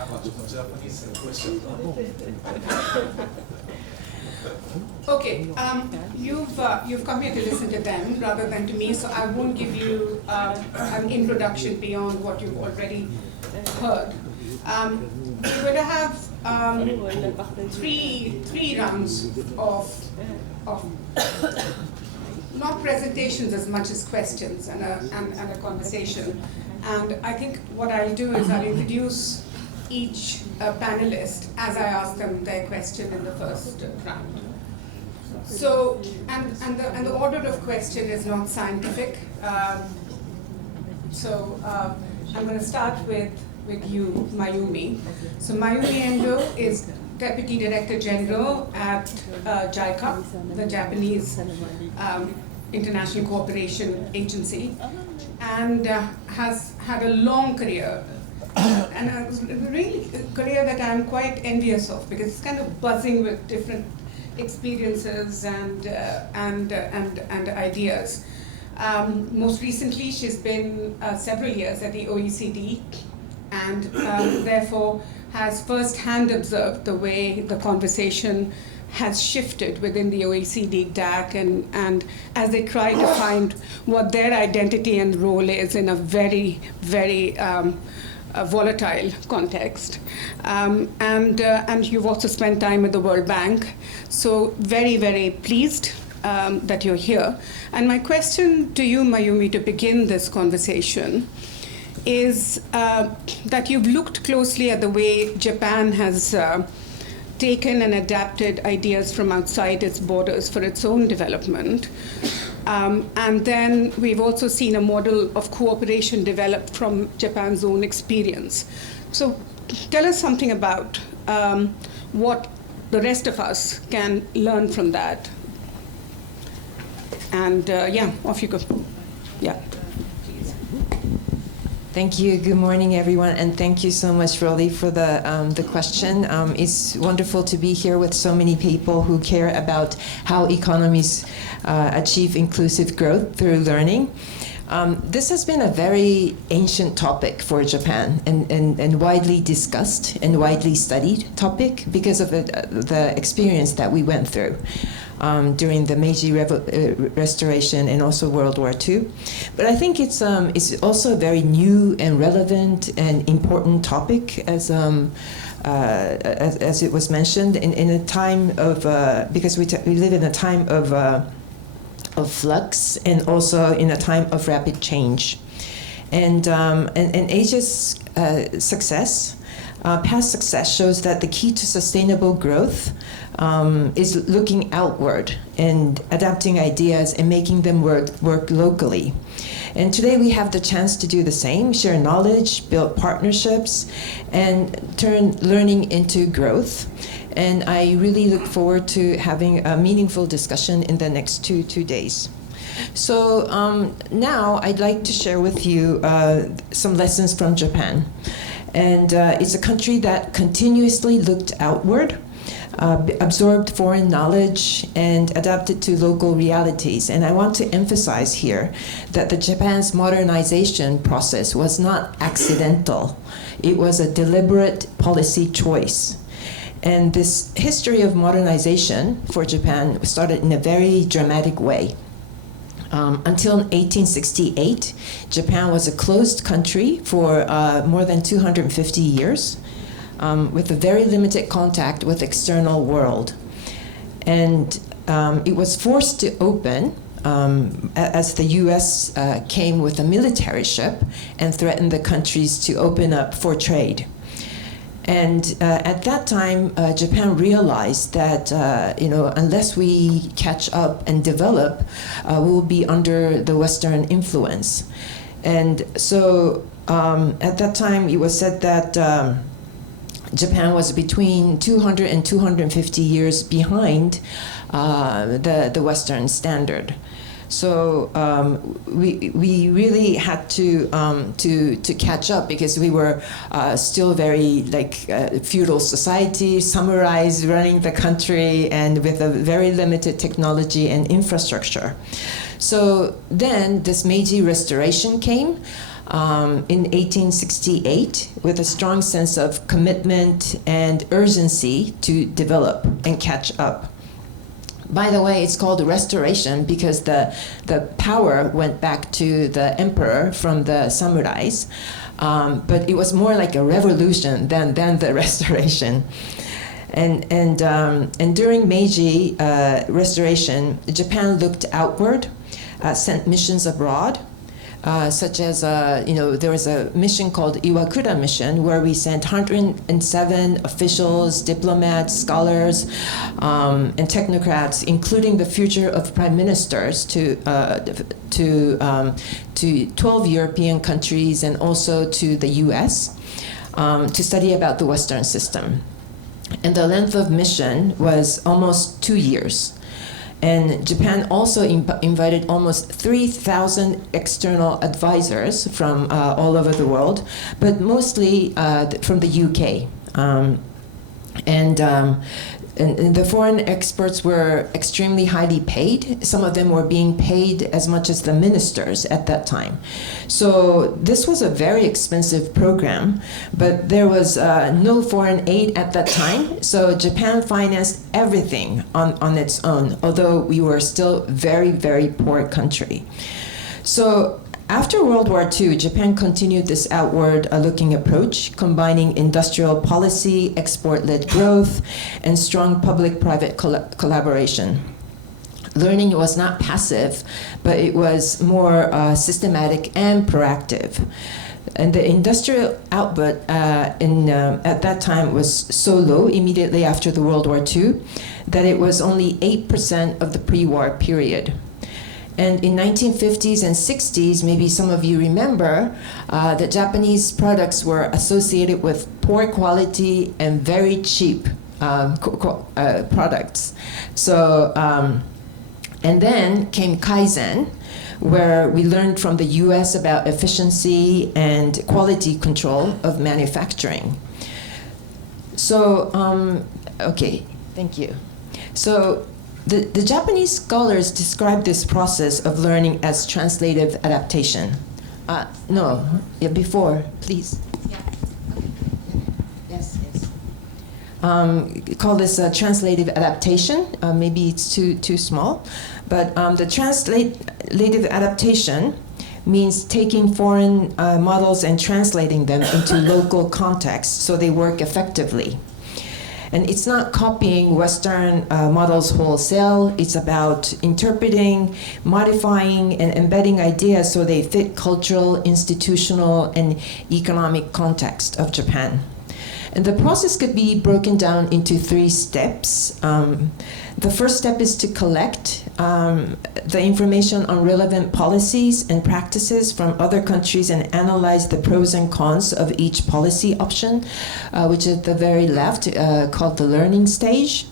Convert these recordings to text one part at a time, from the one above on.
have a Japanese question. Okay, you've come here to listen to them rather than to me, so I won't give you an introduction beyond what you've already heard. We're going to have three rounds of not presentations as much as questions and a conversation. And I think what I'll do is I'll introduce each panelist as I ask them their question in the first round. So, and the order of question is not scientific. I'm going to start with you, Mayumi. So Mayumi Endo is Deputy Director General at JICA, the Japanese International Cooperation Agency, and has had a long career. And it was really a career that I'm quite envious of, because it's kind of buzzing with different experiences and ideas. Most recently, she's been several years at the OECD, and therefore has first-hand observed the way the conversation has shifted within the OECD DAC, and as they try to find what their identity and role is in a very, very volatile context. And you've also spent time at the World Bank. So very, very pleased that you're here. And my question to you, Mayumi, to begin this conversation is that you've looked closely at the way Japan has taken and adapted ideas from outside its borders for its own development. And then we've also seen a model of cooperation developed from Japan's own experience. So tell us something about what the rest of us can learn from that. And yeah, off you go. Yeah. Thank you. Good morning, everyone, and thank you so much, Rolly, for the question. It's wonderful to be here with so many people who care about how economies achieve inclusive growth through learning. This has been a very ancient topic for Japan, and widely discussed and widely studied topic because of the experience that we went through during the Meiji Restoration and also World War II. But I think it's also a very new and relevant and important topic, as it was mentioned, in a time of because we live in a time of flux, and also in a time of rapid change, and Asia's success. Past success shows that the key to sustainable growth is looking outward and adapting ideas and making them work locally. And today we have the chance to do the same, share knowledge, build partnerships, and turn learning into growth. And I really look forward to having a meaningful discussion in the next two days. So now I'd like to share with you some lessons from Japan. And it's a country that continuously looked outward, absorbed foreign knowledge, and adapted to local realities. And I want to emphasize here that Japan's modernization process was not accidental. It was a deliberate policy choice. And this history of modernization for Japan started in a very dramatic way. Until 1868, Japan was a closed country for more than 250 years, with a very limited contact with the external world. And it was forced to open as the US came with a military ship and threatened the countries to open up for trade. And at that time, Japan realized that unless we catch up and develop, we will be under the Western influence. And so at that time, it was said that Japan was between 200 and 250 years behind the Western standard. So we really had to catch up, because we were still very feudal society, samurais running the country, and with a very limited technology and infrastructure. So then this Meiji Restoration came. in 1868 with a strong sense of commitment and urgency to develop and catch up. By the way, it's called restoration because the power went back to the emperor from the samurais, but it was more like a revolution than the restoration. And during Meiji restoration, Japan looked outward, sent missions abroad, such as, there was a mission called Iwakura Mission, where we sent 107 officials, diplomats, scholars, and technocrats, including the future of prime ministers, to 12 European countries and also to the US to study about the Western system. And the length of mission was almost 2 years. And Japan also invited almost 3,000 external advisors from all over the world, but mostly from the UK. And the foreign experts were extremely highly paid. Some of them were being paid as much as the ministers at that time. So this was a very expensive program, but there was no foreign aid at that time. So Japan financed everything on its own, although we were still very, very poor country. So after World War II, Japan continued this outward-looking approach, combining industrial policy, export-led growth, and strong public-private collaboration. Learning was not passive, but it was more systematic and proactive. And the industrial output at that time was so low immediately after the World War II that it was only 8% of the pre-war period. And in 1950s and 60s, maybe some of you remember, that Japanese products were associated with poor quality and very cheap products. So, and then came Kaizen, where we learned from the US about efficiency and quality control of manufacturing. So, okay, thank you. So, the Japanese scholars describe this process of learning as translative adaptation. Before, please. Yeah. Yes. Call this translative adaptation. Maybe it's too small, but the translative adaptation means taking foreign models and translating them into local context so they work effectively. And it's not copying Western models wholesale. It's about interpreting, modifying, and embedding ideas so they fit cultural, institutional, and economic context of Japan. And the process could be broken down into 3 steps. The first step is to collect the information on relevant policies and practices from other countries and analyze the pros and cons of each policy option, which is at the very left, called the learning stage.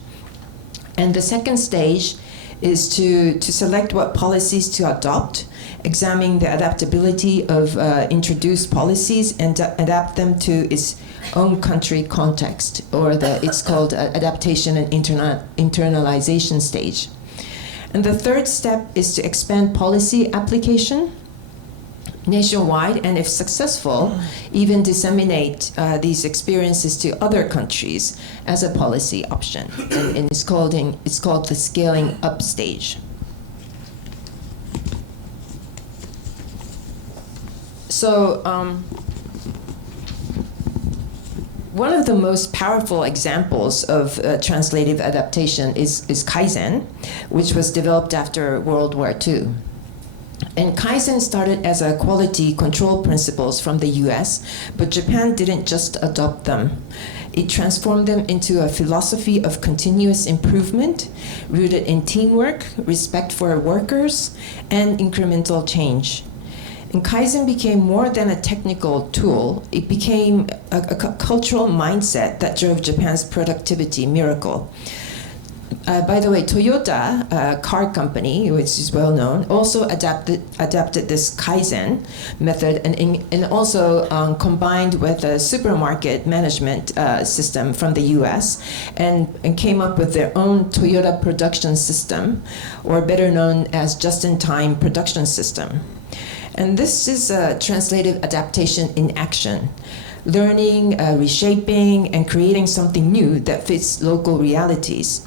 And the second stage is to select what policies to adopt, examine the adaptability of introduced policies and adapt them to its own country context, or it's called adaptation and internalization stage. And the third step is to expand policy application nationwide, and if successful, even disseminate these experiences to other countries as a policy option. And it's called the scaling up stage. So one of the most powerful examples of translative adaptation is Kaizen, which was developed after World War II. And Kaizen started as a quality control principles from the US, but Japan didn't just adopt them. It transformed them into a philosophy of continuous improvement, rooted in teamwork, respect for workers, and incremental change. And Kaizen became more than a technical tool. It became a cultural mindset that drove Japan's productivity miracle. By the way, Toyota, a car company, which is well known, also adapted this Kaizen method and also combined with a supermarket management system from the US and came up with their own Toyota production system, or better known as just-in-time production system. And this is a translative adaptation in action, learning, reshaping, and creating something new that fits local realities.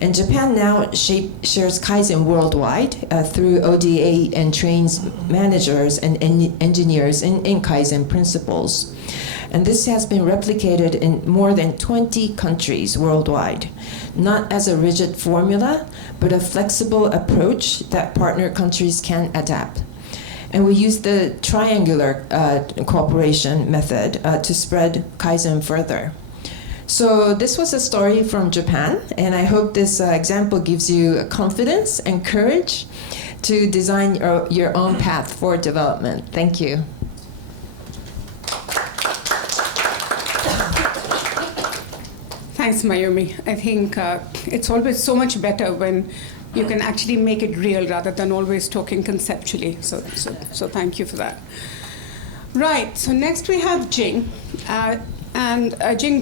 And Japan now shares Kaizen worldwide through ODA and trains managers and engineers in Kaizen principles. And this has been replicated in more than 20 countries worldwide, not as a rigid formula, but a flexible approach that partner countries can adapt. And we use the triangular cooperation method to spread Kaizen further. So this was a story from Japan, and I hope this example gives you confidence and courage to design your own path for development. Thank you. Thanks, Mayumi. I think it's always so much better when you can actually make it real rather than always talking conceptually. So thank you for that. Right, so next we have Jing. Jing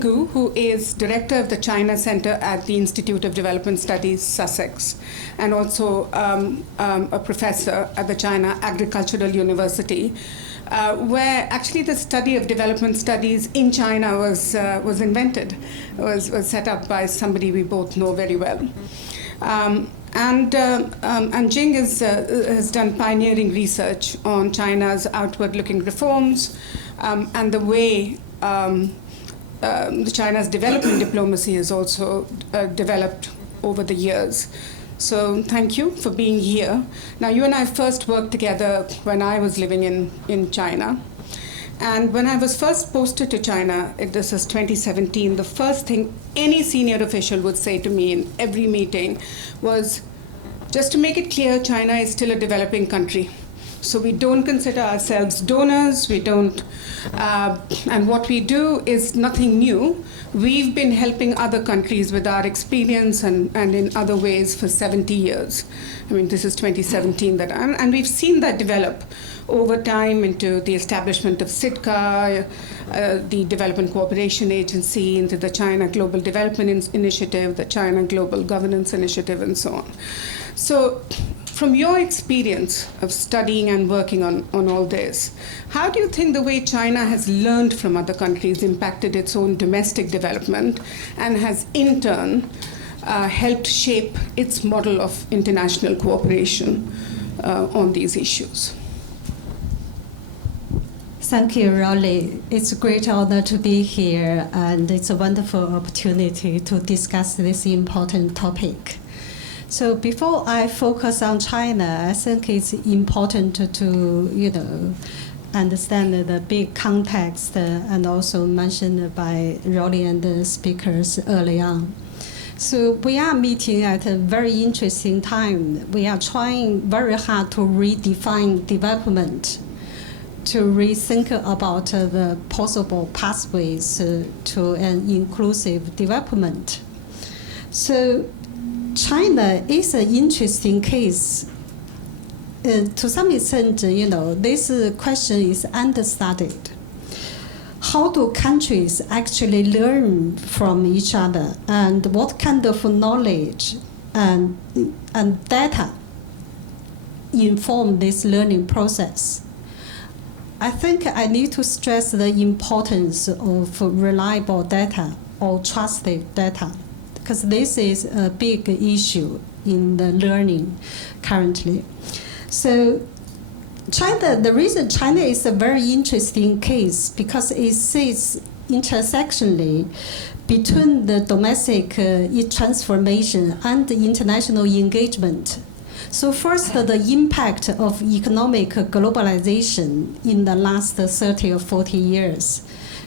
Gu, who is director of the China Center at the Institute of Development Studies, Sussex, and also a professor at the China Agricultural University, where actually the study of development studies in China was invented, was set up by somebody we both know very well. And Jing has done pioneering research on China's outward-looking reforms and the way China's development diplomacy has also developed over the years. So thank you for being here. Now, you and I first worked together when I was living in China. And when I was first posted to China, this is 2017, the first thing any senior official would say to me in every meeting was, just to make it clear, China is still a developing country. So we don't consider ourselves donors, we don't, and what we do is nothing new. We've been helping other countries with our experience and in other ways for 70 years. I mean, this is 2017 and we've seen that develop over time into the establishment of SIDCA, the Development Cooperation Agency, into the China Global Development Initiative, the China Global Governance Initiative, and so on. So from your experience of studying and working on all this, how do you think the way China has learned from other countries impacted its own domestic development and has in turn helped shape its model of international cooperation on these issues? Thank you, Rolly. It's a great honor to be here, and it's a wonderful opportunity to discuss this important topic. So before I focus on China, I think it's important to, understand the big context and also mentioned by Rolly and the speakers early on. So we are meeting at a very interesting time. We are trying very hard to redefine development, to rethink about the possible pathways to an inclusive development. So China is an interesting case. To some extent, this question is understudied. How do countries actually learn from each other, and what kind of knowledge and data inform this learning process? I think I need to stress the importance of reliable data or trusted data, because this is a big issue in the learning currently. So the reason China is a very interesting case because it sits intersectionally between the domestic transformation and the international engagement. So first, the impact of economic globalization in the last 30 or 40 years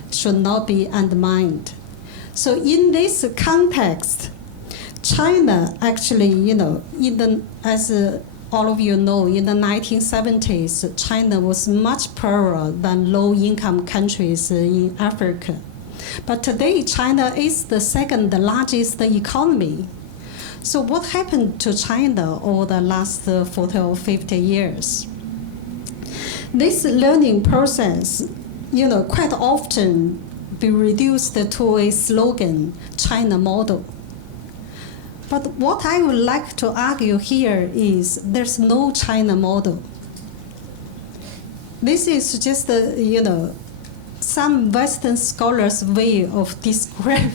should not be undermined. So in this context, China actually, as all of you know, in the 1970s, China was much poorer than low-income countries in Africa. But today, China is the second largest economy. So what happened to China over the last 40 or 50 years? This learning process, quite often be reduced to a slogan, China model. But what I would like to argue here is there's no China model. this is just, some Western scholars' way of describing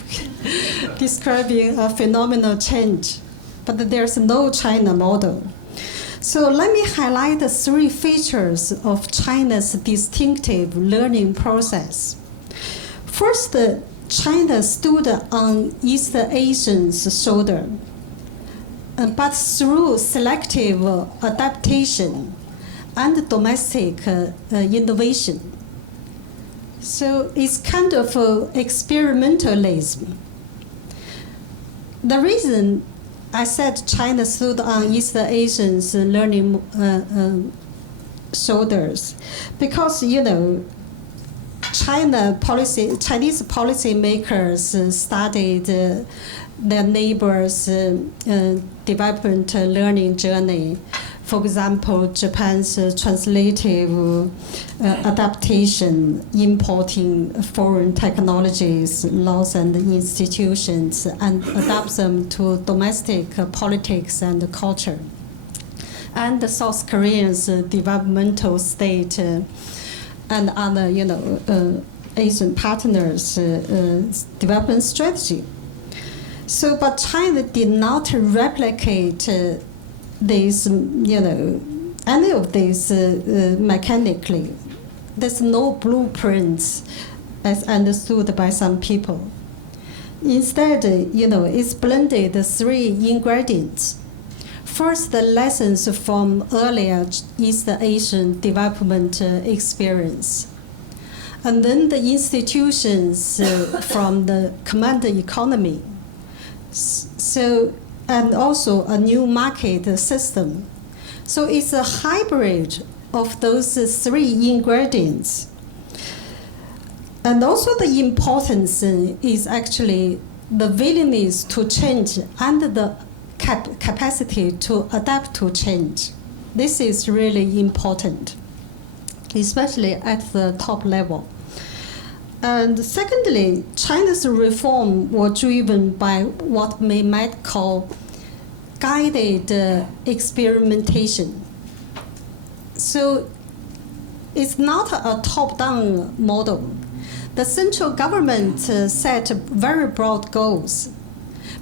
a phenomenal change, but there's no China model. So let me highlight the 3 features of China's distinctive learning process. First, China stood on East Asians' shoulder, but through selective adaptation and domestic innovation. So it's kind of experimentalism. The reason I said China stood on East Asians' learning shoulders, because Chinese policymakers studied their neighbors' development learning journey. For example, Japan's translative adaptation, importing foreign technologies, laws, and institutions, and adapt them to domestic politics and culture. And the South Koreans' developmental state and other, Asian partners' development strategy. So, but China did not replicate these, any of these mechanically. There's no blueprints as understood by some people. Instead, it's blended 3 ingredients. First, the lessons from earlier East Asian development experience. And then the institutions from the command economy. So, and also a new market system. So it's a hybrid of those 3 ingredients. And also the importance is actually the willingness to change and the capacity to adapt to change. This is really important, especially at the top level. And secondly, China's reform were driven by what we might call guided experimentation. So it's not a top-down model. The central government set very broad goals,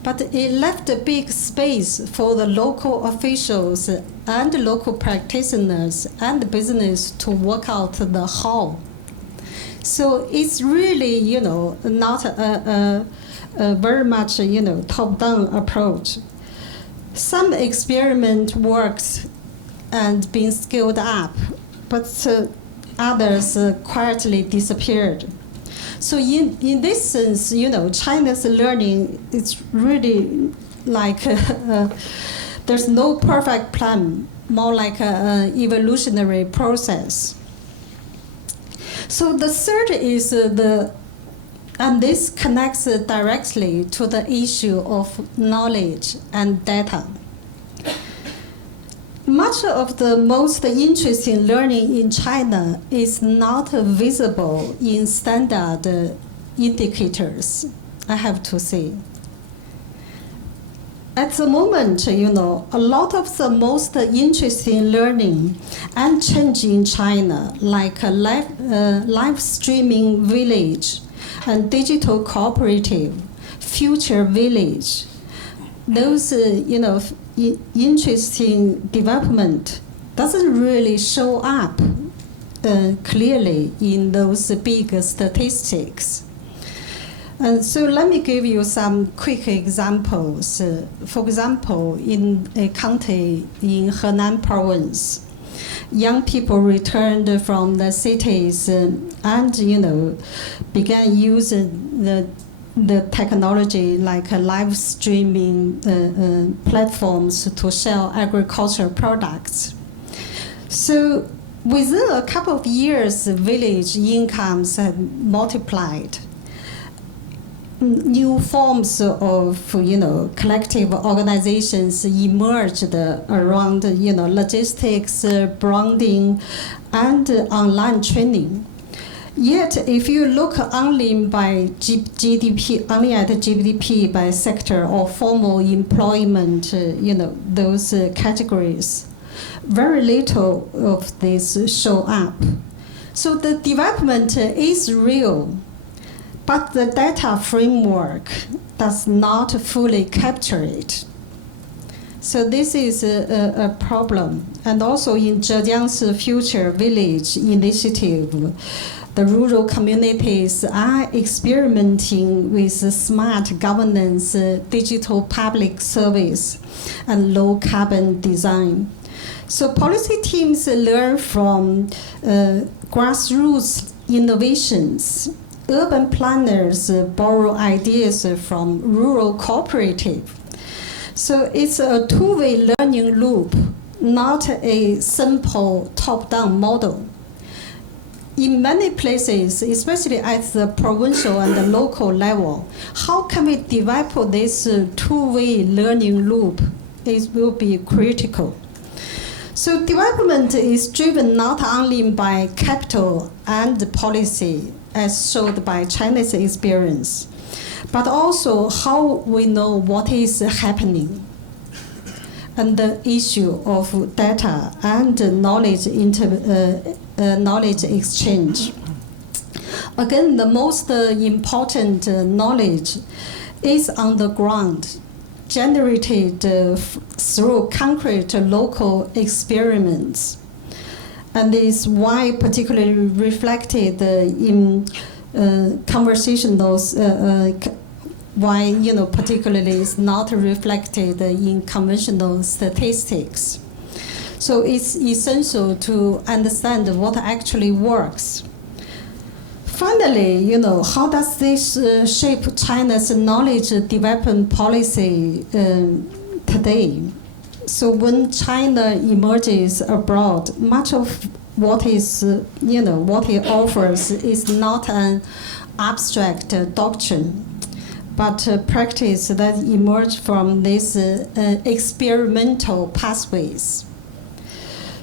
but it left a big space for the local officials and local practitioners and business to work out the how. So it's really, not a very much, top-down approach. Some experiment works and been scaled up, but others quietly disappeared. So in this sense, China's learning is really like there's no perfect plan, more like an evolutionary process. So the third is and this connects directly to the issue of knowledge and data. Much of the most interesting learning in China is not visible in standard indicators, I have to say. At the moment, a lot of the most interesting learning and change in China, like a live streaming village and digital cooperative, future village, those interesting development doesn't really show up clearly in those big statistics. And so let me give you some quick examples. For example, in a county in Henan province, young people returned from the cities and began using the technology like live streaming platforms to sell agricultural products. So within a couple of years, village incomes had multiplied. New forms of collective organizations emerged around logistics, branding, and online training. Yet, if you look only by GDP, only at GDP by sector or formal employment, those categories, very little of this show up. So the development is real, but the data framework does not fully capture it. So this is a problem. And also in Zhejiang's Future Village initiative, the rural communities are experimenting with smart governance, digital public service, and low carbon design. So policy teams learn from grassroots innovations. Urban planners borrow ideas from rural cooperatives. So it's a two-way learning loop, not a simple top-down model. In many places, especially at the provincial and the local level, how can we develop this two-way learning loop? It will be critical. So development is driven not only by capital and policy, as showed by China's experience, but also how we know what is happening, and the issue of data and knowledge exchange. Again, the most important knowledge is on the ground, generated through concrete local experiments, and is why particularly reflected in conversation those why particularly is not reflected in conventional statistics. So it's essential to understand what actually works. Finally, how does this shape China's knowledge development policy today? So when China emerges abroad, much of what what it offers is not an abstract doctrine, but practice that emerge from these experimental pathways.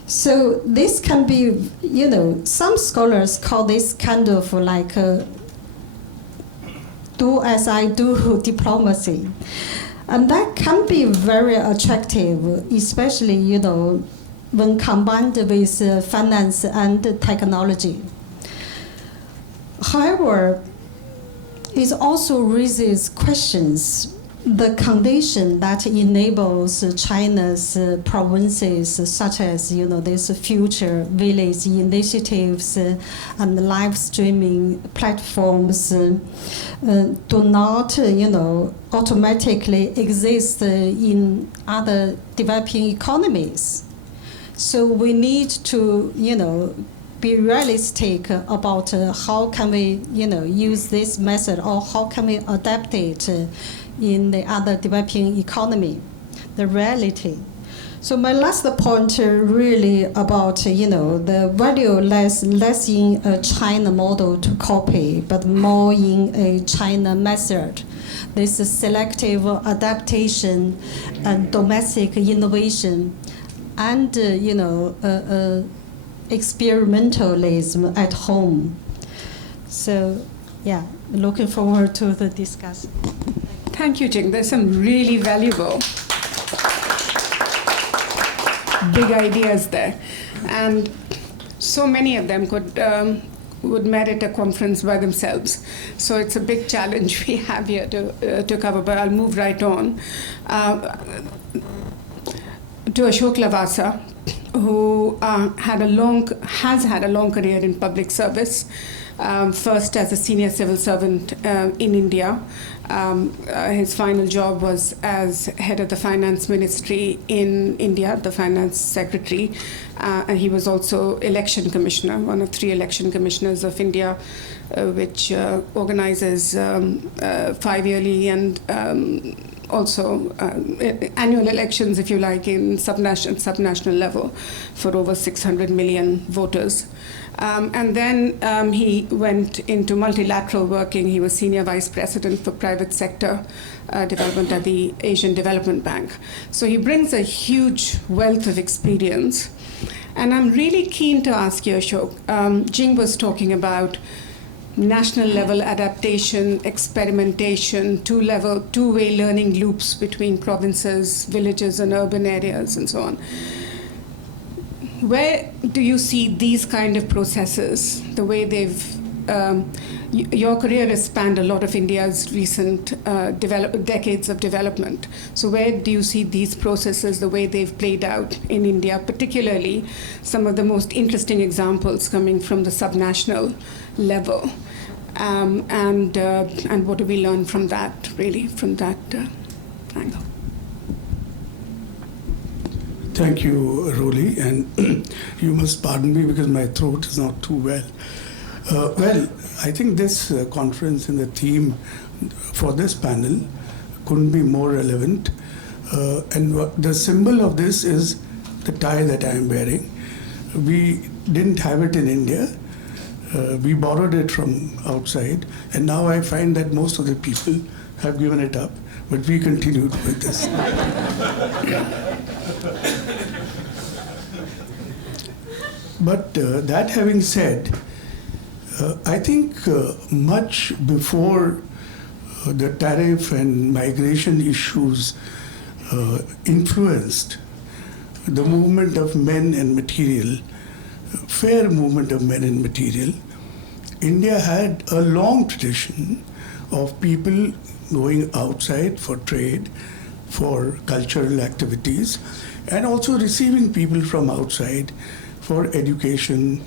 So this can be, some scholars call this kind of like do as I do diplomacy. And that can be very attractive, especially, when combined with finance and technology. However, it also raises questions. The condition that enables China's provinces, such as these future village initiatives and live streaming platforms, do not automatically exist in other developing economies. So we need to be realistic about how can we use this method, or how can we adapt it in the other developing economy, the reality. So my last point really about the value less in a China model to copy, but more in a China method. This selective adaptation and domestic innovation, and experimentalism at home. So looking forward to the discussion. Thank you, Jing. There's some really valuable big ideas there. And so many of them would merit a conference by themselves. So it's a big challenge we have here to cover, but I'll move right on to Ashok Lavasa, who has had a long career in public service, first as a senior civil servant in India. His final job was as head of the finance ministry in India, the finance secretary, and he was also election commissioner, one of 3 election commissioners of India, which organizes 5-yearly and also annual elections, if you like, in subnational level for over 600 million voters. And then he went into multilateral working. He was senior vice president for private sector development at the Asian Development Bank. So he brings a huge wealth of experience. And I'm really keen to ask you, Ashok, Jing was talking about national level adaptation, experimentation, two-way learning loops between provinces, villages, and urban areas, and so on. where do you see these kind of processes, the way they've, your career has spanned a lot of India's recent decades of development. So where do you see these processes, the way they've played out in India, particularly some of the most interesting examples coming from the subnational level? And what do we learn from that, really, from that angle? Thank you, Roli, and you must pardon me because my throat is not too well. Well, I think this conference and the theme for this panel couldn't be more relevant. And the symbol of this is the tie that I am wearing. We didn't have it in India. We borrowed it from outside, and now I find that most of the people have given it up, but we continued with this. But that having said, I think much before the tariff and migration issues influenced the movement of men and material, fair movement of men and material, India had a long tradition of people going outside for trade, for cultural activities, and also receiving people from outside for education,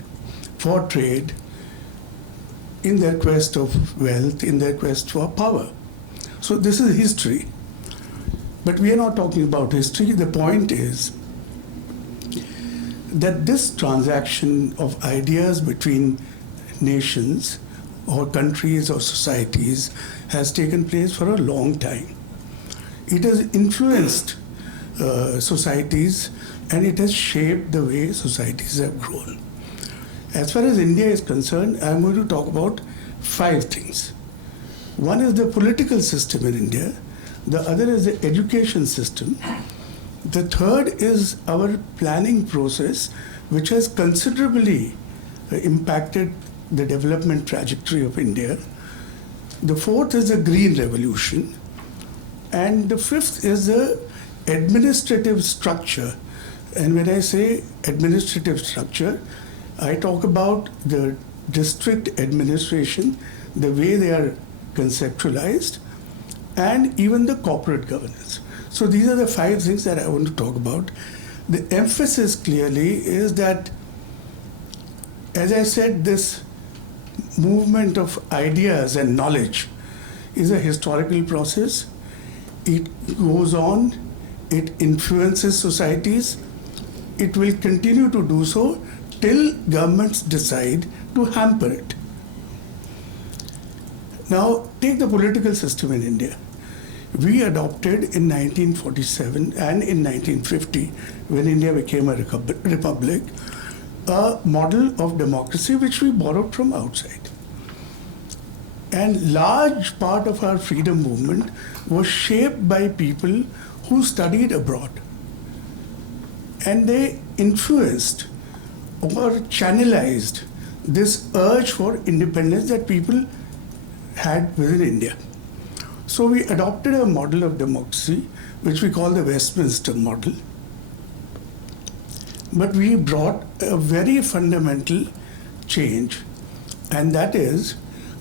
for trade, in their quest of wealth, in their quest for power. So this is history. But we are not talking about history. The point is that this transaction of ideas between nations or countries or societies has taken place for a long time. It has influenced societies, and it has shaped the way societies have grown. As far as India is concerned, I'm going to talk about 5 things. One is the political system in India. The other is the education system. The third is our planning process, which has considerably impacted the development trajectory of India. The fourth is the Green Revolution. And the fifth is the administrative structure. And when I say administrative structure, I talk about the district administration, the way they are conceptualized, and even the corporate governance. So these are the 5 things that I want to talk about. The emphasis clearly is that, as I said, this movement of ideas and knowledge is a historical process. It goes on, it influences societies, it will continue to do so till governments decide to hamper it. Now, take the political system in India. We adopted in 1947 and in 1950, when India became a republic, a model of democracy which we borrowed from outside. And large part of our freedom movement was shaped by people who studied abroad. And they influenced or channelized this urge for independence that people had within India. So we adopted a model of democracy, which we call the Westminster model. But we brought a very fundamental change, and that is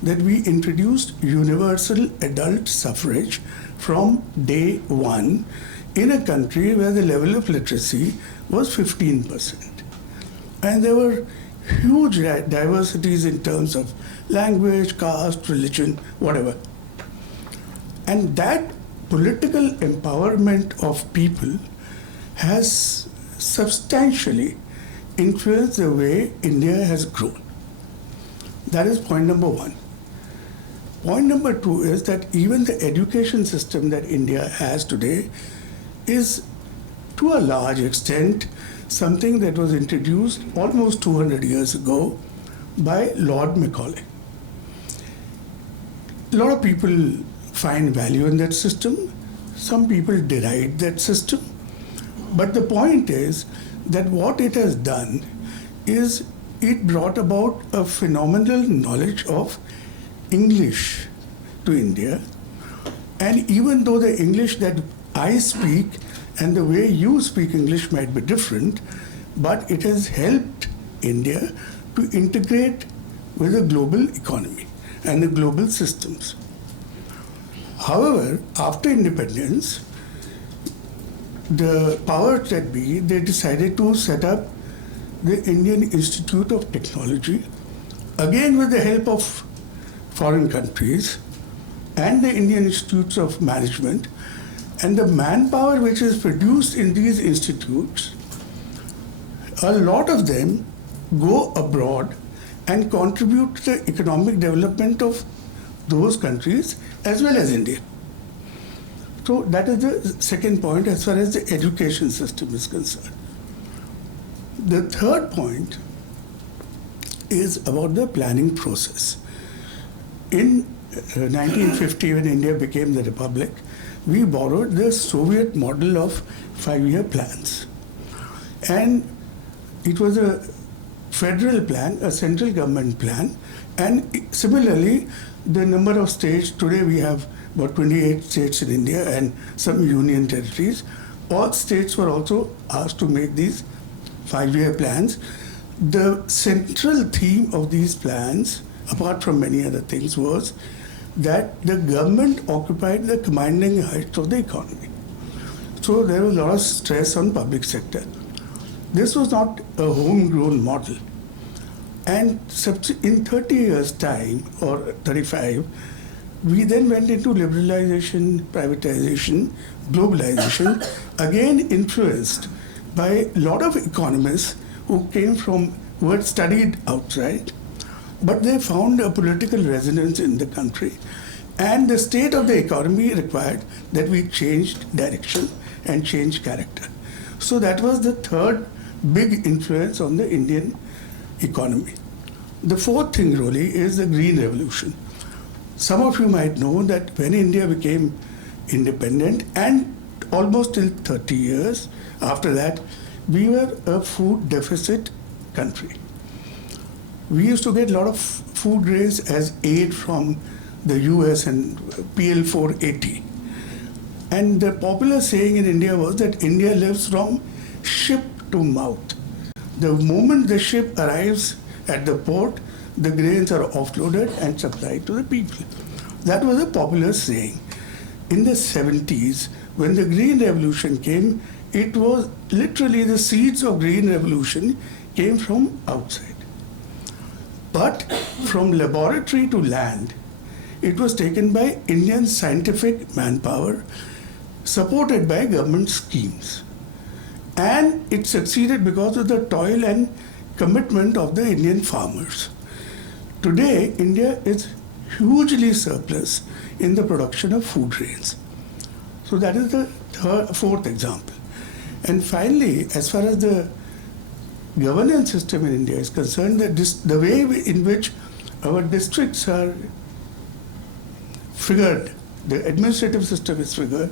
that we introduced universal adult suffrage from day one in a country where the level of literacy was 15%. And there were huge diversities in terms of language, caste, religion, whatever. And that political empowerment of people has substantially influenced the way India has grown. That is point number 1. Point number 2 is that even the education system that India has today is, to a large extent, something that was introduced almost 200 years ago by Lord Macaulay. A lot of people find value in that system. Some people deride that system. But the point is that what it has done is it brought about a phenomenal knowledge of English to India. And even though the English that I speak and the way you speak English might be different, but it has helped India to integrate with the global economy and the global systems. However, after independence, the powers that be, they decided to set up the Indian Institute of Technology, again with the help of foreign countries and the Indian Institutes of Management. And the manpower which is produced in these institutes, a lot of them go abroad and contribute to the economic development of those countries as well as India. So that is the second point as far as the education system is concerned. The third point is about the planning process. In 1950, when India became the republic, we borrowed the Soviet model of 5-year plans. And it was a federal plan, a central government plan, and similarly, the number of states, today we have about 28 states in India and some union territories. All states were also asked to make these 5-year plans. The central theme of these plans, apart from many other things, was that the government occupied the commanding heights of the economy. So there was a lot of stress on public sector. This was not a homegrown model. And in 30 years' time, or 35, we then went into liberalization, privatization, globalization, again influenced by a lot of economists who had studied outside, but they found a political resonance in the country. And the state of the economy required that we changed direction and change character. So that was the third big influence on the Indian economy. The fourth thing really is the Green Revolution. Some of you might know that when India became independent, and almost till 30 years after that, we were a food deficit country. We used to get a lot of food grains as aid from the US and PL 480. And the popular saying in India was that India lives from ship to mouth. The moment the ship arrives at the port, the grains are offloaded and supplied to the people. That was a popular saying. In the 70s, when the Green Revolution came, it was literally the seeds of Green Revolution came from outside. But from laboratory to land, it was taken by Indian scientific manpower, supported by government schemes. And it succeeded because of the toil and commitment of the Indian farmers. Today, India is hugely surplus in the production of food grains. So that is the fourth example. And finally, as far as the governance system in India is concerned, the way in which our districts are figured, the administrative system is figured,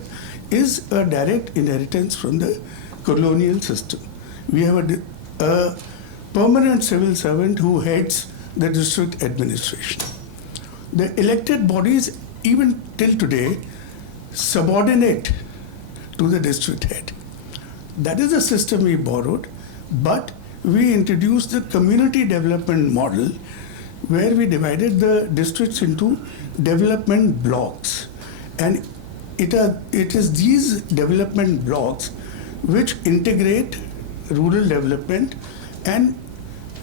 is a direct inheritance from the colonial system. We have a permanent civil servant who heads the district administration. The elected bodies, even till today, subordinate to the district head. That is the system we borrowed, but we introduced the community development model where we divided the districts into development blocks. And it is these development blocks which integrate rural development and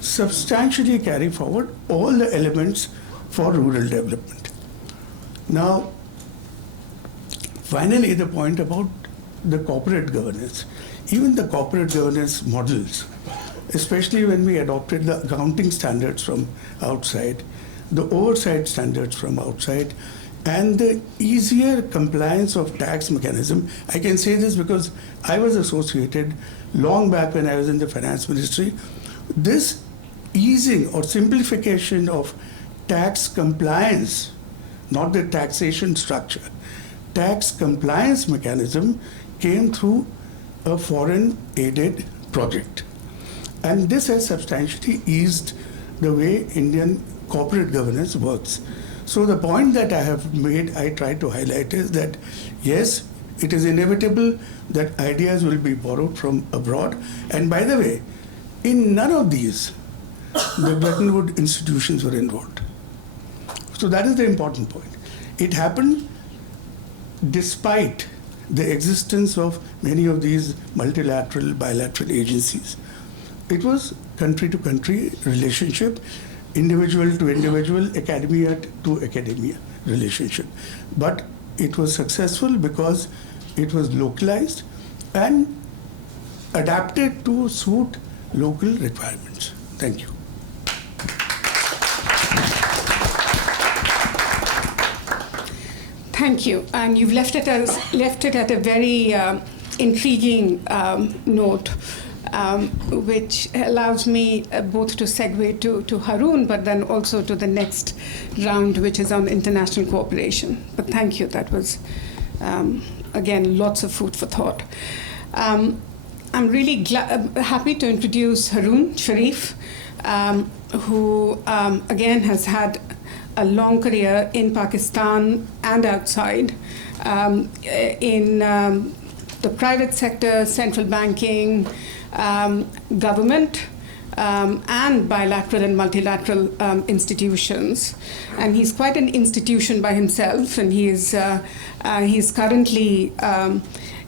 substantially carry forward all the elements for rural development. Now, finally, the point about the corporate governance. Even the corporate governance models, especially when we adopted the accounting standards from outside, the oversight standards from outside, and the easier compliance of tax mechanism. I can say this because I was associated long back when I was in the finance ministry. This easing or simplification of tax compliance, not the taxation structure, tax compliance mechanism came through a foreign aided project. And this has substantially eased the way Indian corporate governance works. So the point that I have made, I try to highlight is that yes, it is inevitable that ideas will be borrowed from abroad. And by the way, In none of these, the Bretton Woods institutions were involved. So that is the important point. It happened despite the existence of many of these multilateral, bilateral agencies. It was country-to-country relationship, individual to individual, academia to academia relationship. But it was successful because it was localized and adapted to suit local requirements. Thank you. Thank you. And you've left it at a very intriguing note, which allows me both to segue to Haroon, but then also to the next round, which is on international cooperation. But thank you. That was, again, lots of food for thought. I'm really happy to introduce Haroon Sharif, who, again, has had a long career in Pakistan and outside, in the private sector, central banking, government, and bilateral and multilateral institutions. And he's quite an institution by himself, and he's currently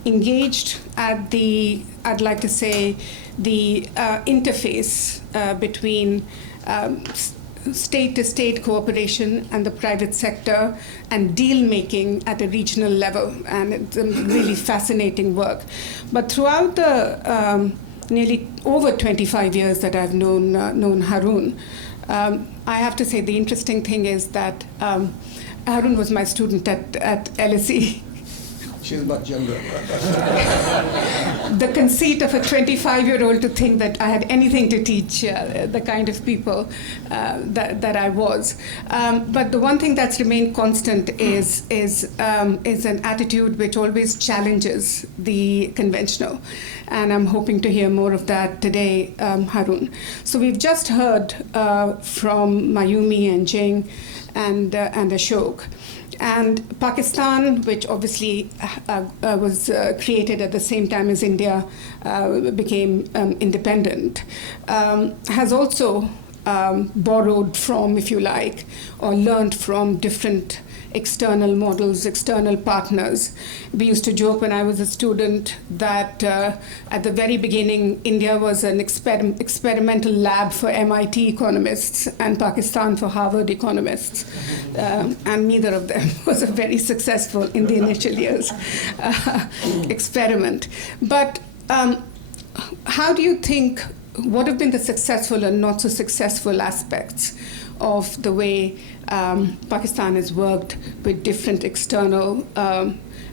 engaged at the, I'd like to say, the interface between state-to-state cooperation and the private sector and deal-making at a regional level. And it's a really fascinating work. But throughout the nearly over 25 years that I've known Haroon, I have to say the interesting thing is that Haroon was my student at LSE. She's much younger. The conceit of a 25-year-old to think that I had anything to teach the kind of people that I was. But the one thing that's remained constant is an attitude which always challenges the conventional. And I'm hoping to hear more of that today, Haroon. So we've just heard from Mayumi and Jing and Ashok. And Pakistan, which obviously was created at the same time as India became independent, has also borrowed from, if you like, or learned from different external models, external partners. We used to joke when I was a student that at the very beginning, India was an experimental lab for MIT economists and Pakistan for Harvard economists. And neither of them was a very successful in the initial years experiment. But how do you think, what have been the successful and not so successful aspects of the way Pakistan has worked with different external,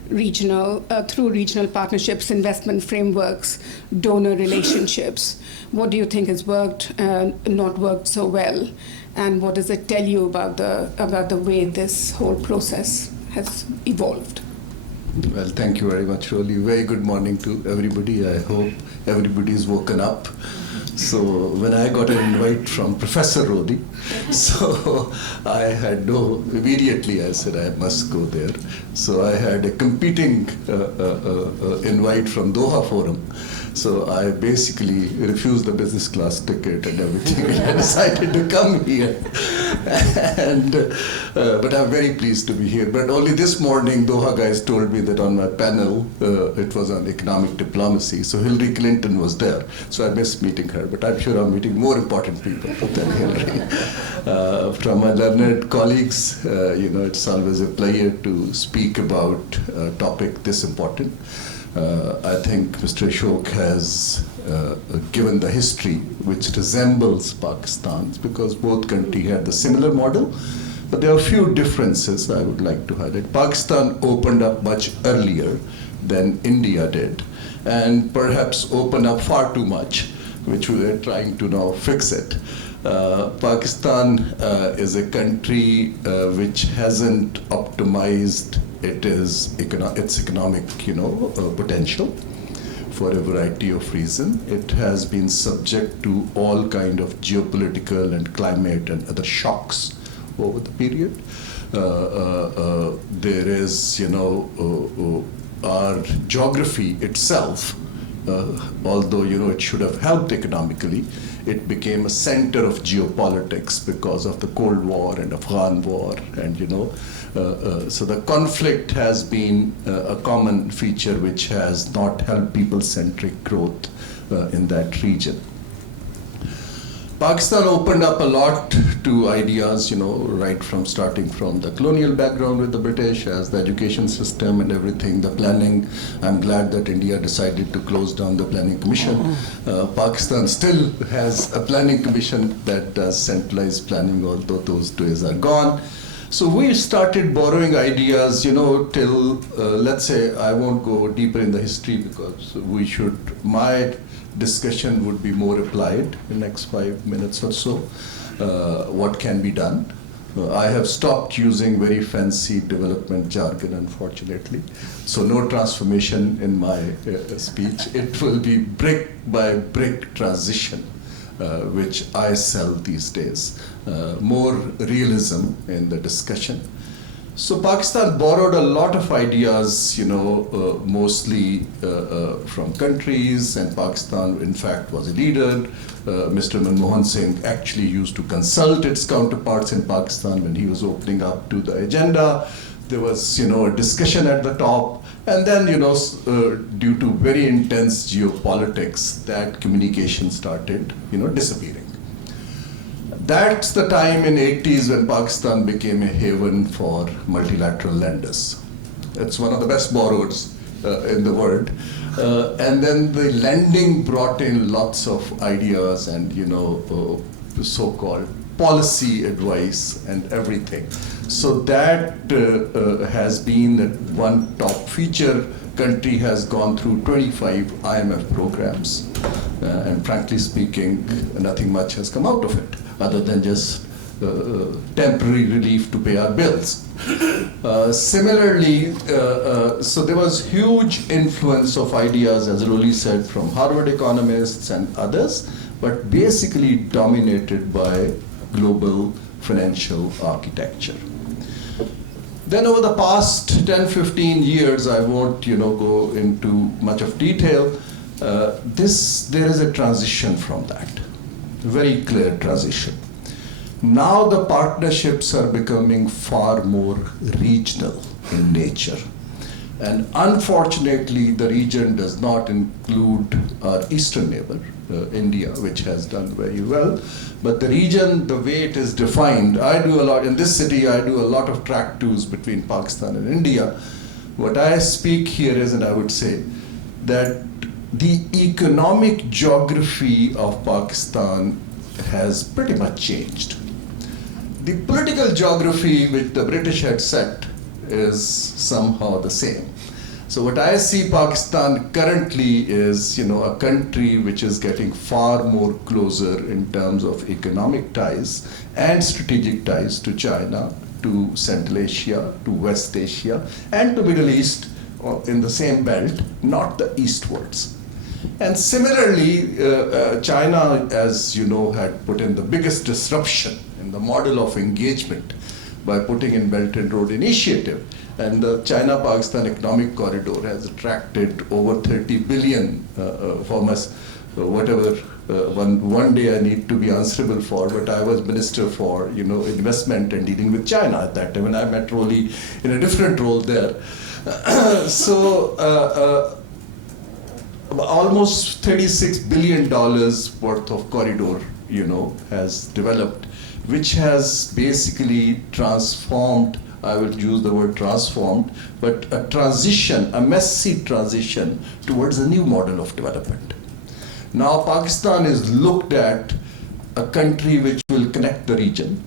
regional, through regional partnerships, investment frameworks, donor relationships? What do you think has worked, not worked so well? And what does it tell you about the way this whole process has evolved? Well, thank you very much, Rolly. Very good morning to everybody. I hope everybody's woken up. So when I got an invite from Professor Rolly, so I had immediately I said I must go there. So I had a competing invite from Doha Forum. So I basically refused the business class ticket and everything and I decided to come here. But I'm very pleased to be here. But only this morning, Doha guys told me that on my panel, it was on economic diplomacy. So Hillary Clinton was there. So I missed meeting her. But I'm sure I'm meeting more important people than Hillary. From my learned colleagues, it's always a pleasure to speak about a topic this important. I think Mr. Ashok has given the history which resembles Pakistan's because both countries had the similar model, but there are a few differences I would like to highlight. Pakistan opened up much earlier than India did, and perhaps opened up far too much, which we are trying to now fix it. Pakistan is a country which hasn't optimized its economic, potential for a variety of reasons. It has been subject to all kind of geopolitical and climate and other shocks over the period. There is, our geography itself although it should have helped economically, it became a center of geopolitics because of the Cold War and Afghan War, and so the conflict has been a common feature which has not helped people-centric growth in that region. Pakistan opened up a lot to ideas, right from starting from the colonial background with the British, as the education system and everything, the planning. I'm glad that India decided to close down the planning commission. Pakistan still has a planning commission that does centralized planning, although those days are gone. So we started borrowing ideas, till, let's say, I won't go deeper in the history because my discussion would be more applied in the next 5 minutes or so. What can be done? I have stopped using very fancy development jargon, unfortunately. So no transformation in my speech. It will be brick by brick transition, which I sell these days. More realism in the discussion. So Pakistan borrowed a lot of ideas, mostly from countries, and Pakistan, in fact, was a leader. Mr. Manmohan Singh actually used to consult its counterparts in Pakistan when he was opening up to the agenda. There was, a discussion at the top, and then, due to very intense geopolitics, that communication started, disappearing. That's the time in 80s when Pakistan became a haven for multilateral lenders. It's one of the best borrowers in the world. And then the lending brought in lots of ideas and, so-called policy advice and everything. So that has been one top feature. Country has gone through 25 IMF programs. And frankly speaking, nothing much has come out of it, other than just temporary relief to pay our bills. Similarly, so there was huge influence of ideas, as Roli said, from Harvard economists and others, but basically dominated by global financial architecture. Then over the past 10, 15 years, I won't go into much of detail, there is a transition from that. Very clear transition. Now the partnerships are becoming far more regional in nature. And unfortunately, the region does not include our eastern neighbor, India, which has done very well. But the region, the way it is defined, I do a lot, in this city, I do a lot of track tours between Pakistan and India. What I speak here is, and I would say, that the economic geography of Pakistan has pretty much changed. The political geography which the British had set is somehow the same. So what I see Pakistan currently is, a country which is getting far more closer in terms of economic ties and strategic ties to China, to Central Asia, to West Asia, and to Middle East in the same belt, not the eastwards. And similarly, China, as you know, had put in the biggest disruption in the model of engagement by putting in Belt and Road Initiative. And the China-Pakistan Economic Corridor has attracted over 30 billion from us, whatever one day I need to be answerable for, but I was Minister for investment and dealing with China at that time, and I met Roli in a different role there. So almost $36 billion worth of corridor, has developed, which has basically transformed, I will use the word transformed, but a transition, a messy transition towards a new model of development. Now Pakistan is looked at a country which will connect the region,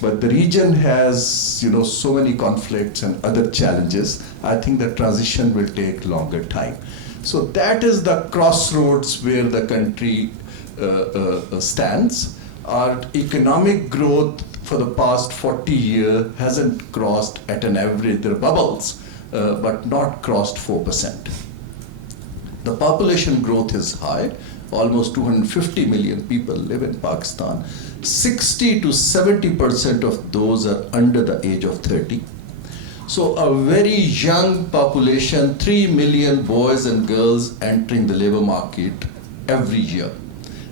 but the region has, so many conflicts and other challenges. I think the transition will take longer time. So that is the crossroads where the country stands. Our economic growth for the past 40 years hasn't crossed at an average, there are bubbles, but not crossed 4%. The population growth is high. Almost 250 million people live in Pakistan. 60 to 70% of those are under the age of 30. So a very young population, 3 million boys and girls entering the labor market every year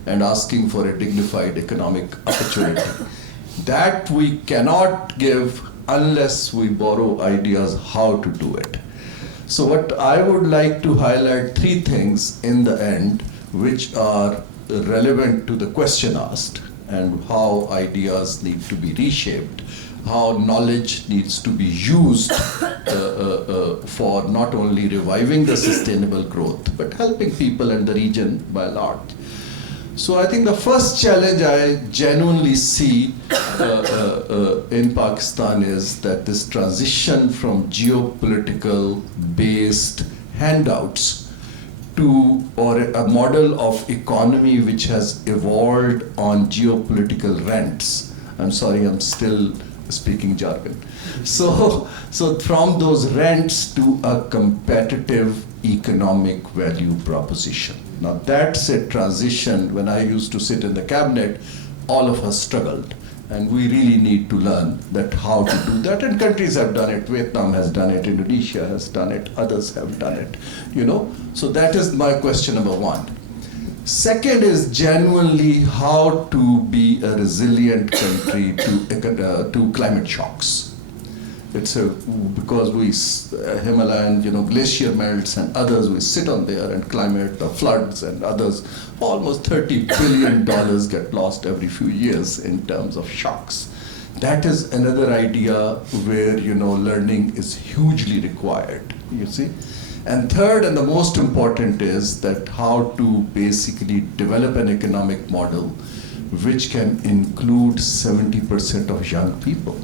and asking for a dignified economic opportunity. That we cannot give unless we borrow ideas how to do it. So what I would like to highlight 3 things in the end which are relevant to the question asked and how ideas need to be reshaped, how knowledge needs to be used for not only reviving the sustainable growth but helping people and the region by large. So I think the first challenge I genuinely see in Pakistan is that this transition from geopolitical based handouts to or a model of economy which has evolved on geopolitical rents. I'm sorry, I'm still speaking jargon. So from those rents to a competitive economic value proposition. Now that's a transition. When I used to sit in the cabinet, all of us struggled. And we really need to learn that how to do that. And countries have done it. Vietnam has done it. Indonesia has done it. Others have done it. So that is my question number 1. Second is genuinely how to be a resilient country to climate shocks. It's because Himalayan, glacier melts and others, we sit on there and climate, the floods and others, almost $30 billion get lost every few years in terms of shocks. That is another idea where, learning is hugely required, you see. And third, and the most important, is that how to basically develop an economic model which can include 70% of young people.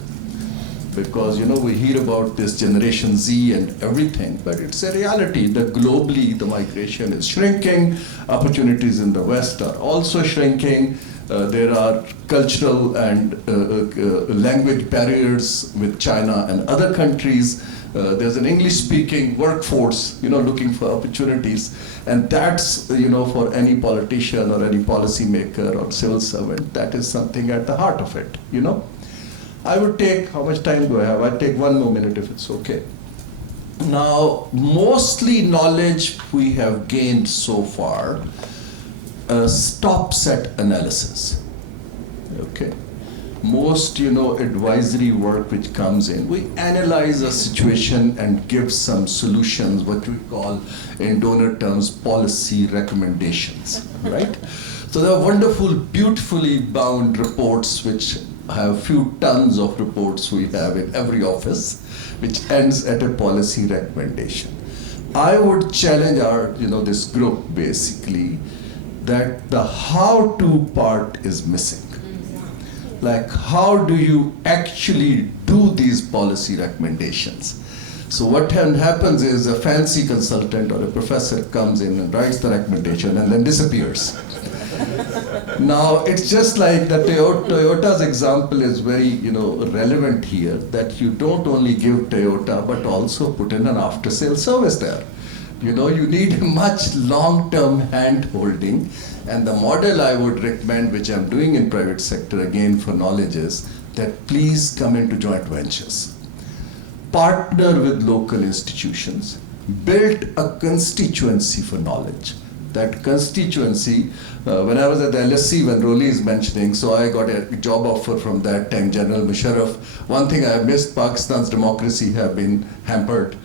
Because, we hear about this Generation Z and everything, but it's a reality that globally the migration is shrinking, opportunities in the West are also shrinking, there are cultural and language barriers with China and other countries. There's an English-speaking workforce, looking for opportunities, and that's, for any politician or any policymaker or civil servant, that is something at the heart of it, I would take, how much time do I have? I'd take 1 more minute if it's okay. Now, mostly knowledge we have gained so far stops at analysis, okay? Most, advisory work which comes in, we analyze a situation and give some solutions, what we call in donor terms, policy recommendations, right? So there are wonderful, beautifully bound reports which have few tons of reports we have in every office, which ends at a policy recommendation. I would challenge this group basically that the how-to part is missing. Like, how do you actually do these policy recommendations? So what happens is a fancy consultant or a professor comes in and writes the recommendation and then disappears. Now, it's just like the Toyota's example is very, relevant here, that you don't only give Toyota, but also put in an after-sale service there. You need much long-term hand-holding, and the model I would recommend, which I'm doing in private sector again for knowledge, is that please come into joint ventures. Partner with local institutions, build a constituency for knowledge. That constituency, when I was at the LSC, when Roli is mentioning, so I got a job offer from that time, General Musharraf. One thing I missed, Pakistan's democracy have been hampered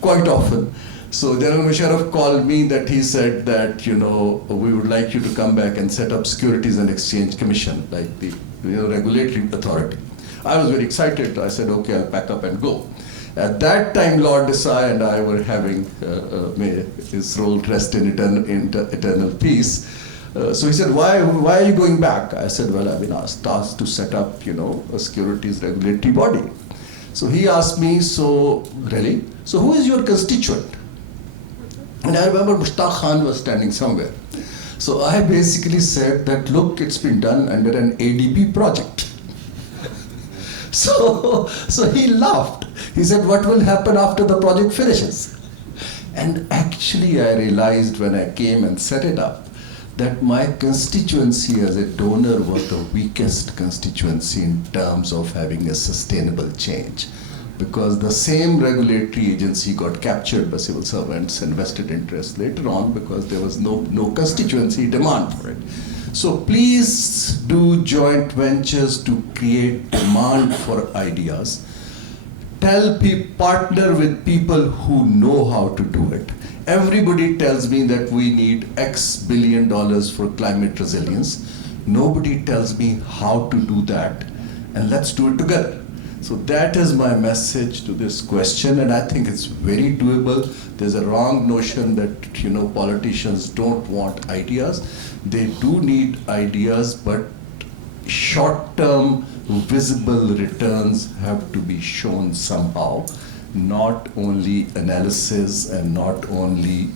quite often. So General Musharraf called me that he said that, we would like you to come back and set up Securities and Exchange Commission, like the regulatory authority. I was very excited. I said, okay, I'll pack up and go. At that time, Lord Desai and I were having, may his soul rest in eternal peace. So he said, why are you going back? I said, well, I've been tasked to set up, a securities regulatory body. So he asked me, so really? So who is your constituent? And I remember Mushtaq Khan was standing somewhere. So I basically said that, look, it's been done under an ADB project. So he laughed. He said, what will happen after the project finishes? And actually I realized when I came and set it up that my constituency as a donor was the weakest constituency in terms of having a sustainable change. because the same regulatory agency got captured by civil servants and vested interests later on because there was no constituency demand for it. So please do joint ventures to create demand for ideas. Partner with people who know how to do it. Everybody tells me that we need X billion dollars for climate resilience. Nobody tells me how to do that. And let's do it together. So that is my message to this question, and I think it's very doable. There's a wrong notion that politicians don't want ideas. They do need ideas, but short-term visible returns have to be shown somehow, not only analysis and not only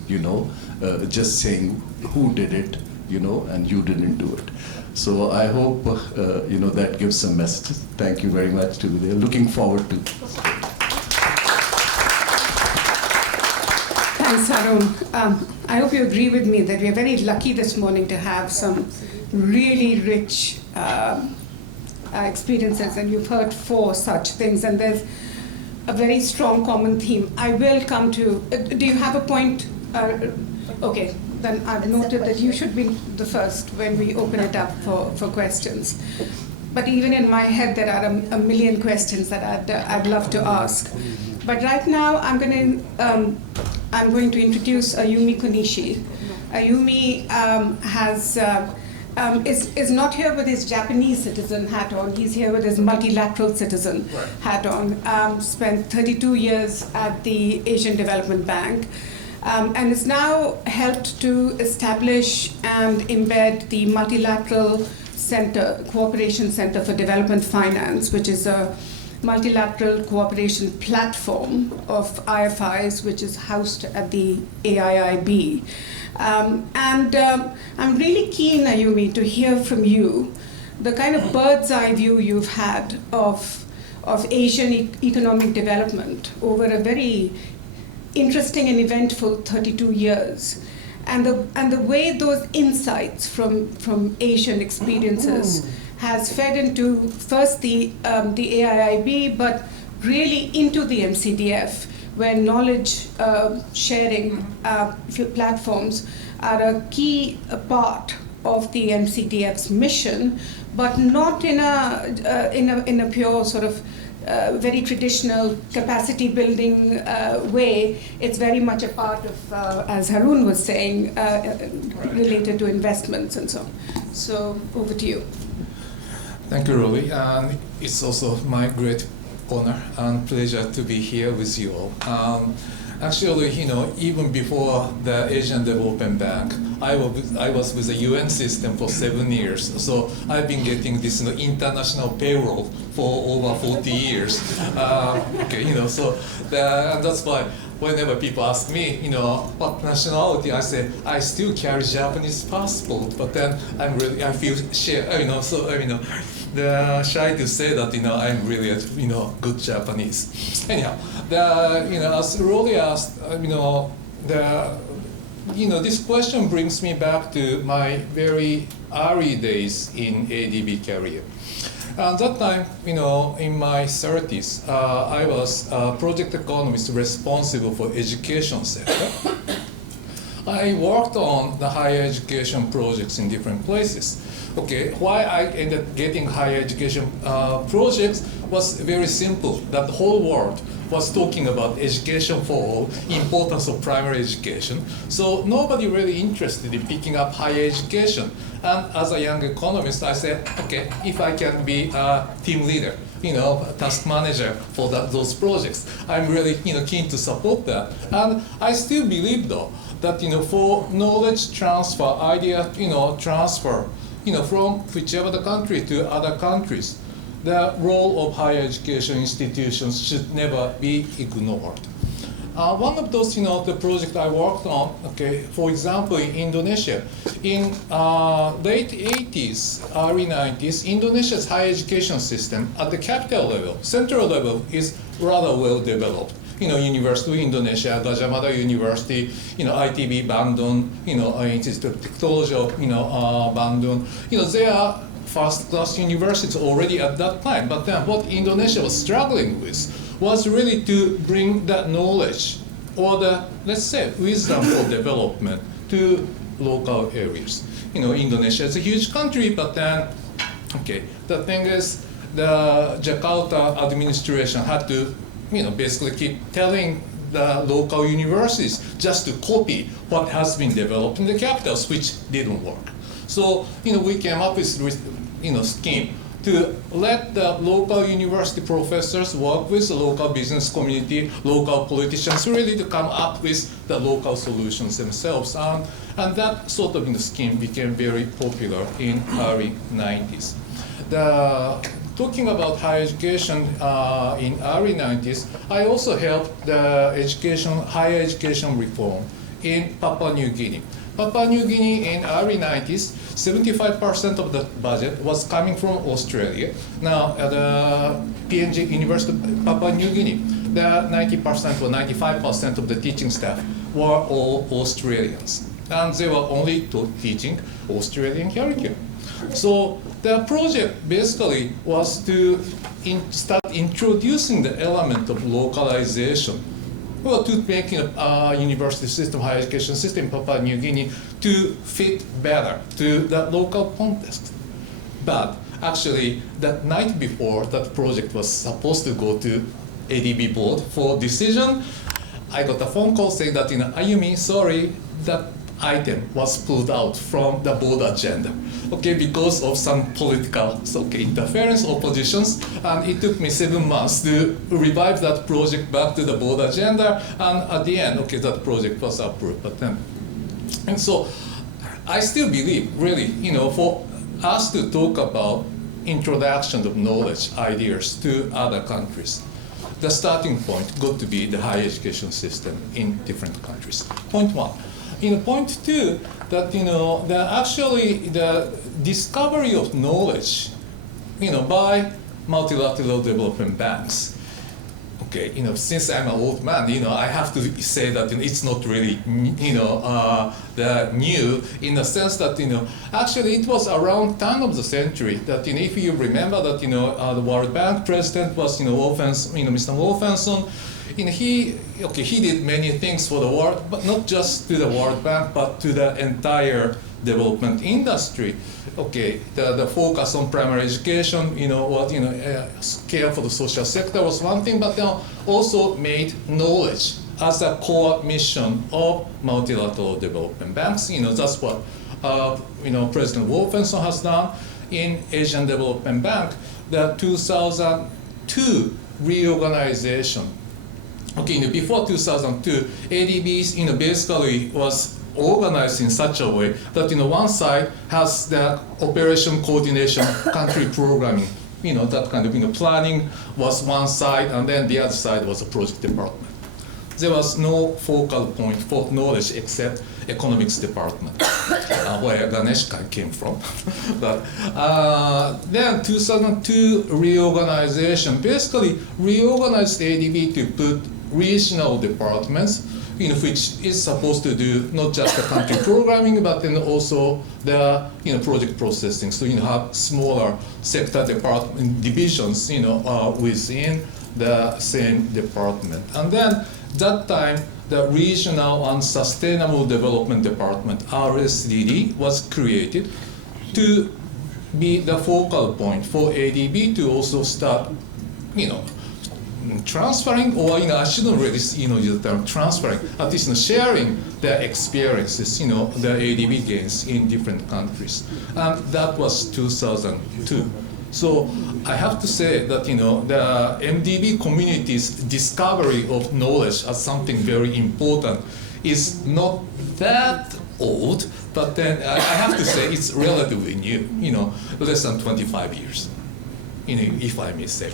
just saying who did it, and you didn't do it. So I hope that gives some messages. Thank you very much to you. Looking forward to. Thanks, Arun. I hope you agree with me that we are very lucky this morning to have some really rich experiences, and you've heard 4 such things, and there's a very strong common theme. I will come to. Do you have a point? Okay. Then I've noted that you should be the first when we open it up for questions. But even in my head, there are a million questions that I'd love to ask. But right now, I'm going to introduce Ayumi Konishi. Ayumi is not here with his Japanese citizen hat on. He's here with his multilateral citizen hat on. Spent 32 years at the Asian Development Bank. And has now helped to establish and embed the Multilateral Cooperation Center for Development Finance, which is a multilateral cooperation platform of IFIs, which is housed at the AIIB. I'm really keen, Ayumi, to hear from you the kind of bird's eye view you've had of Asian economic development over a very interesting and eventful 32 years, and the way those insights from Asian experiences has fed into first the AIIB, but really into the MCDF, where knowledge sharing platforms are a key part of the MCDF's mission, but not in a pure sort of very traditional capacity building way. It's very much a part of, as Harun was saying, related to investments and so on. So over to you. Thank you, Robbie. And it's also my great honor and pleasure to be here with you all. Actually, even before the Asian Development Bank, I was with the UN system for 7 years. So I've been getting this international payroll for over 40 years. And that's why whenever people ask me, what nationality, I say I still carry Japanese passport. But then I feel shy, shy to say that I'm really a good Japanese. Anyhow, as Rolly asked, this question brings me back to my very early days in ADB career. At that time, in my 30s, I was a project economist responsible for education sector. I worked on the higher education projects in different places. Okay, why I ended up getting higher education projects was very simple. That the whole world was talking about education for all, importance of primary education. So nobody really interested in picking up higher education. And as a young economist, I said, okay, if I can be a team leader, task manager for those projects, I'm really keen to support that. And I still believe though that for knowledge transfer, idea transfer, from whichever the country to other countries, the role of higher education institutions should never be ignored. One of those, the project I worked on, for example, in Indonesia, in late 80s, early 90s, Indonesia's higher education system at the capital level, central level, is rather well developed. University of Indonesia, Gajah Mada University, ITB Bandung, Institute of Technology of, Bandung, they are first-class universities already at that time. But then what Indonesia was struggling with was really to bring that knowledge or the, let's say, wisdom for development to local areas. Indonesia is a huge country, but then, the thing is, the Jakarta administration had to, basically keep telling the local universities just to copy what has been developed in the capitals, which didn't work. So, we came up with, scheme to let the local university professors work with the local business community, local politicians, really to come up with the local solutions themselves. And that sort of scheme became very popular in early 90s. Talking about higher education in early 90s, I also helped the higher education reform in Papua New Guinea. Papua New Guinea in early 90s, 75% of the budget was coming from Australia. Now, at the PNG University of Papua New Guinea, the 90% or 95% of the teaching staff were all Australians. And they were only teaching Australian curriculum. So the project basically was to start introducing the element of localization, well, to make university system, higher education system in Papua New Guinea to fit better to the local context. But actually, that night before that project was supposed to go to ADB board for decision, I got a phone call saying that, Ayumi, sorry, that item was pulled out from the board agenda, because of some political interference or positions, and it took me 7 months to revive that project back to the board agenda, and at the end, that project was approved. And so I still believe, really, for us to talk about introduction of knowledge, ideas to other countries, the starting point got to be the higher education system in different countries. Point one. Point two, that actually the discovery of knowledge, by multilateral development banks. Since I'm an old man, I have to say that it's not really, the new in the sense that actually it was around turn of the century that if you remember that the World Bank president was Mr. Wolfenson. He did many things for the world, but not just to the World Bank, but to the entire development industry. The focus on primary education, care for the social sector was one thing, but then also made knowledge as a core mission of multilateral development banks. That's what President Wolfenson has done in Asian Development Bank. The 2002 reorganization. Before 2002, ADB, basically was organized in such a way that, one side has the operation coordination, country programming, that kind of, planning was one side, and then the other side was a project department. There was no focal point for knowledge except economics department, where Ganeshka came from. But then 2002 reorganization basically reorganized ADB to put regional departments, which is supposed to do not just the country programming, but then also the project processing. So have smaller sector department divisions, within the same department. And then that time, the Regional and Sustainable Development Department (RSDD) was created to be the focal point for ADB to also start, transferring, or I shouldn't really use the term transferring, at least sharing their experiences, the ADB gains in different countries, and that was 2002. So I have to say that the MDB community's discovery of knowledge as something very important is not that old, but then I have to say it's relatively new, less than 25 years, if I may say.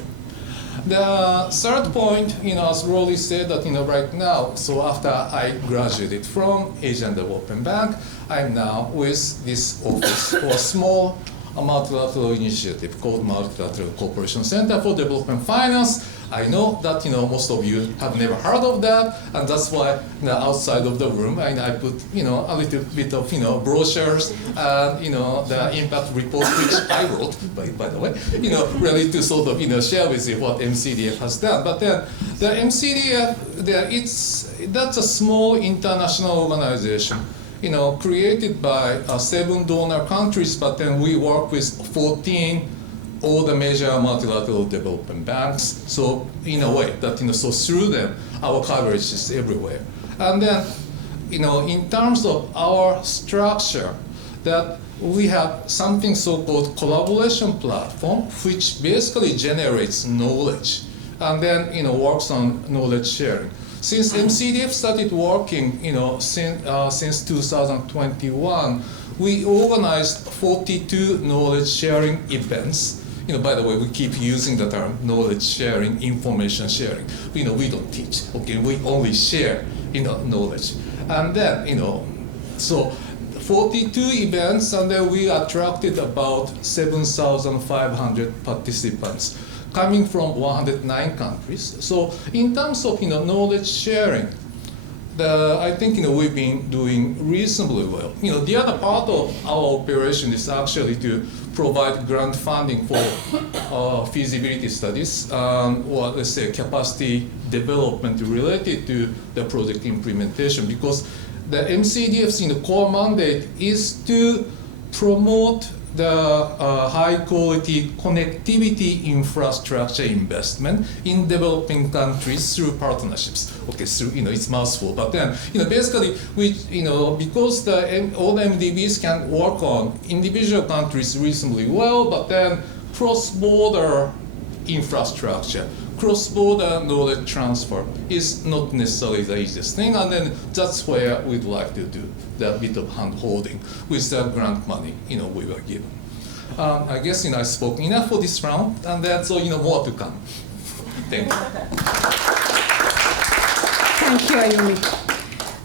The third point, as Rolly said, that right now, so after I graduated from Asian Development Bank, I'm now with this office for small a multilateral initiative called Multilateral Cooperation Center for Development Finance. I know that most of you have never heard of that, and that's why outside of the room I put a little bit of brochures and the impact report which I wrote by the way, really to sort of share with you what MCDF has done. But then the MCDF, that's a small international organization, created by 7 donor countries, but then we work with 14 all the major multilateral development banks. So in a way that so through them our coverage is everywhere. And then in terms of our structure, that we have something so-called collaboration platform, which basically generates knowledge and then works on knowledge sharing. Since MCDF started working since 2021, we organized 42 knowledge sharing events. By the way, we keep using the term knowledge sharing, information sharing. We don't teach, okay? We only share, knowledge. And then, so 42 events, and then we attracted about 7,500 participants coming from 109 countries. So in terms of, knowledge sharing, I think we've been doing reasonably well. The other part of our operation is actually to provide grant funding for feasibility studies or let's say capacity development related to the project implementation, because the MCDF's core mandate is to promote the high quality connectivity infrastructure investment in developing countries through partnerships. Okay, through it's mouthful, but then basically we because all the MDBs can work on individual countries reasonably well, but then cross-border infrastructure, cross-border knowledge transfer is not necessarily the easiest thing, and then that's where we'd like to do that bit of hand-holding with the grant money we were given. I guess I spoke enough for this round, and then so more to come. Thank you. Thank you, Ayumi.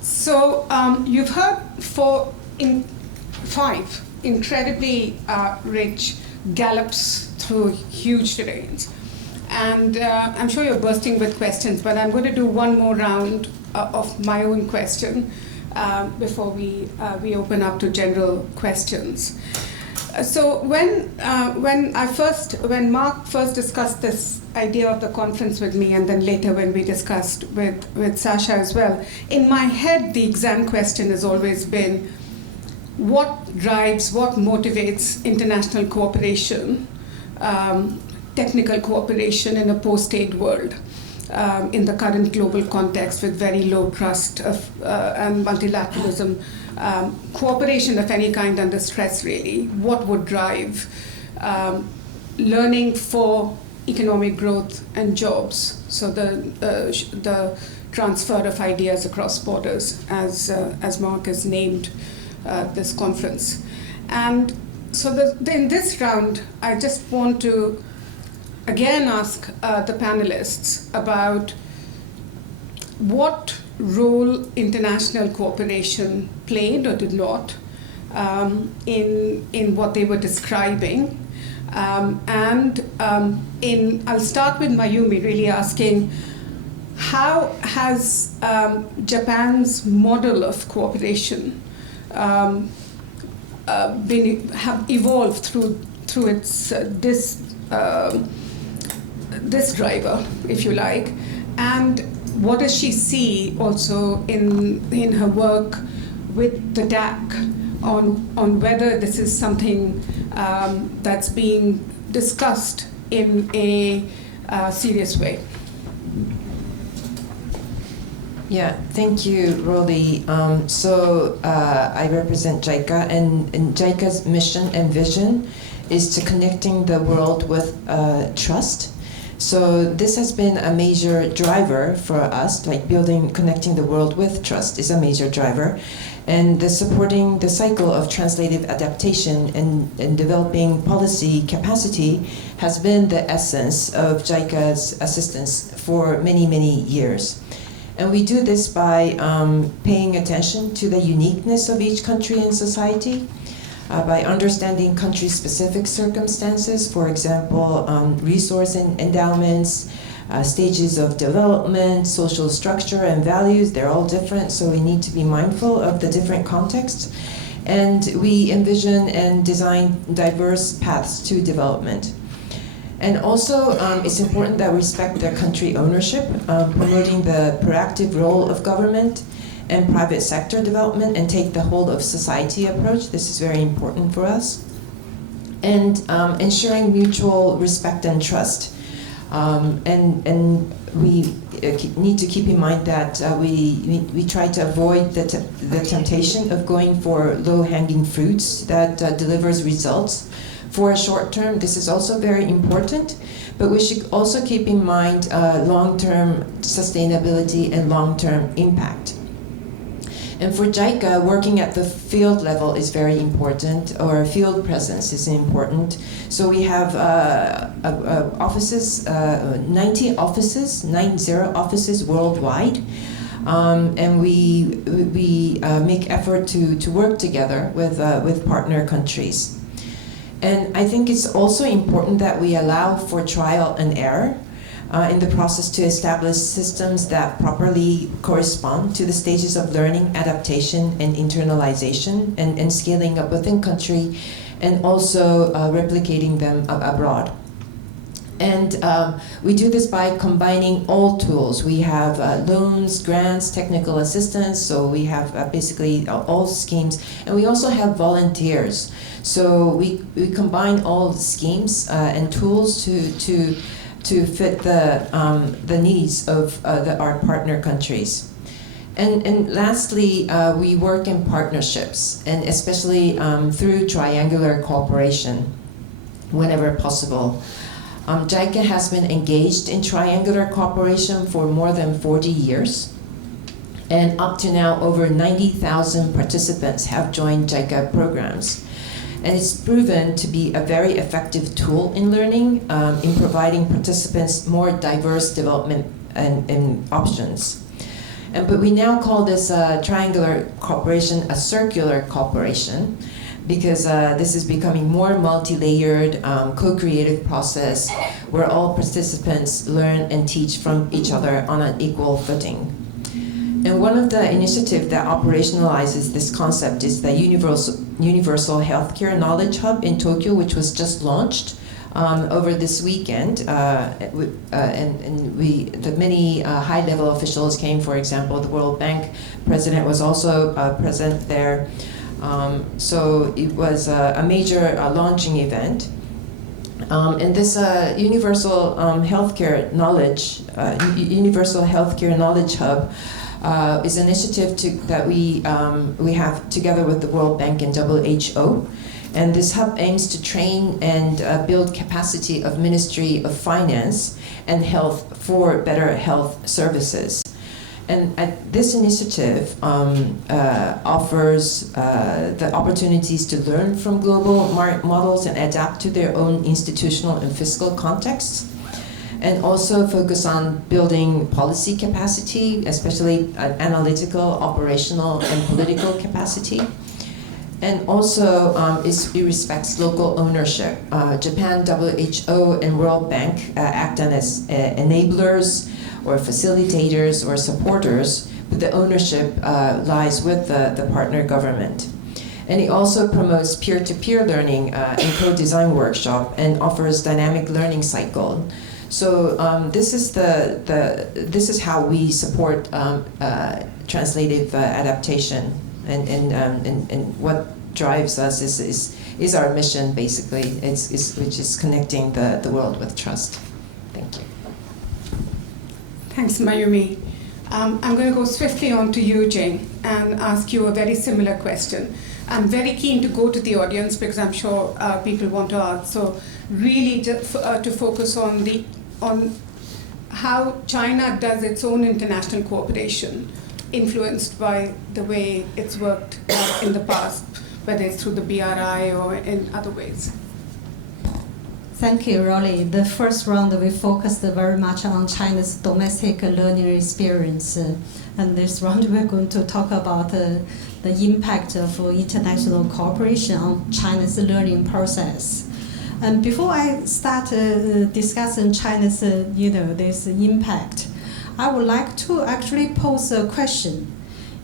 So you've heard 5 incredibly rich gallops through huge terrains. And I'm sure you're bursting with questions, but I'm going to do one more round of my own question before we open up to general questions. So when Mark first discussed this idea of the conference with me, and then later when we discussed with Sasha as well, in my head the exam question has always been, what drives, what motivates international cooperation, technical cooperation in a post-aid world, in the current global context with very low trust and multilateralism, cooperation of any kind under stress really. What would drive learning for economic growth and jobs? So the transfer of ideas across borders, as Mark has named this conference. And so in this round, I just want to again ask the panelists about what role international cooperation played or did not in what they were describing. I'll start with Mayumi, really asking, how has Japan's model of cooperation have evolved through its this driver, if you like, and what does she see also in her work with the DAC on whether this is something that's being discussed in a serious way? Yeah, thank you, Rolly. I represent JICA, and JICA's mission and vision is to connecting the world with trust. So this has been a major driver for us, like connecting the world with trust is a major driver. And supporting the cycle of translative adaptation and developing policy capacity has been the essence of JICA's assistance for many, many years. And we do this by paying attention to the uniqueness of each country and society, by understanding country-specific circumstances, for example, resource endowments, stages of development, social structure and values. They're all different, so we need to be mindful of the different contexts. And we envision and design diverse paths to development. And also, it's important that we respect their country ownership, promoting the proactive role of government and private sector development, and take the whole of society approach. This is very important for us. And ensuring mutual respect and trust. And we need to keep in mind that we try to avoid the temptation of going for low-hanging fruits that delivers results for a short term. This is also very important, but we should also keep in mind long-term sustainability and long-term impact. And for JICA, working at the field level is very important, or field presence is important. So we have offices, 90 offices worldwide. And we make effort to work together with partner countries. And I think it's also important that we allow for trial and error in the process to establish systems that properly correspond to the stages of learning, adaptation, and internalization, and scaling up within country, and also replicating them abroad. And we do this by combining all tools. We have loans, grants, technical assistance, so we have basically all schemes. And we also have volunteers. So we combine all the schemes and tools to fit the needs of our partner countries. And lastly, we work in partnerships, and especially through triangular cooperation whenever possible. JICA has been engaged in triangular cooperation for more than 40 years. And up to now, over 90,000 participants have joined JICA programs. And it's proven to be a very effective tool in learning, in providing participants more diverse development and options. But we now call this triangular cooperation a circular cooperation, because this is becoming more multi-layered, co-creative process where all participants learn and teach from each other on an equal footing. And one of the initiatives that operationalizes this concept is the Universal Healthcare Knowledge Hub in Tokyo, which was just launched over this weekend. The many high-level officials came. For example, the World Bank president was also present there. So it was a major launching event. And this Universal Healthcare Knowledge Hub is an initiative that we have together with the World Bank and WHO. And this hub aims to train and build capacity of Ministry of Finance and Health for better health services. And this initiative offers the opportunities to learn from global models and adapt to their own institutional and fiscal contexts, and also focus on building policy capacity, especially analytical, operational, and political capacity. And also, it respects local ownership. Japan, WHO, and World Bank act as enablers or facilitators or supporters, but the ownership lies with the partner government. And it also promotes peer-to-peer learning and co-design workshop, and offers dynamic learning cycle. So this is how we support translative adaptation, and what drives us is our mission, basically, which is connecting the world with trust. Thank you. Thanks, Mayumi. I'm going to go swiftly on to you, Jane, and ask you a very similar question. I'm very keen to go to the audience because I'm sure people want to ask. So really to focus on how China does its own international cooperation, influenced by the way it's worked in the past, whether it's through the BRI or in other ways. Thank you, Rolly. The first round we focused very much on China's domestic learning experience, and this round we're going to talk about the impact of international cooperation on China's learning process. And before I start discussing China's, this impact, I would like to actually pose a question.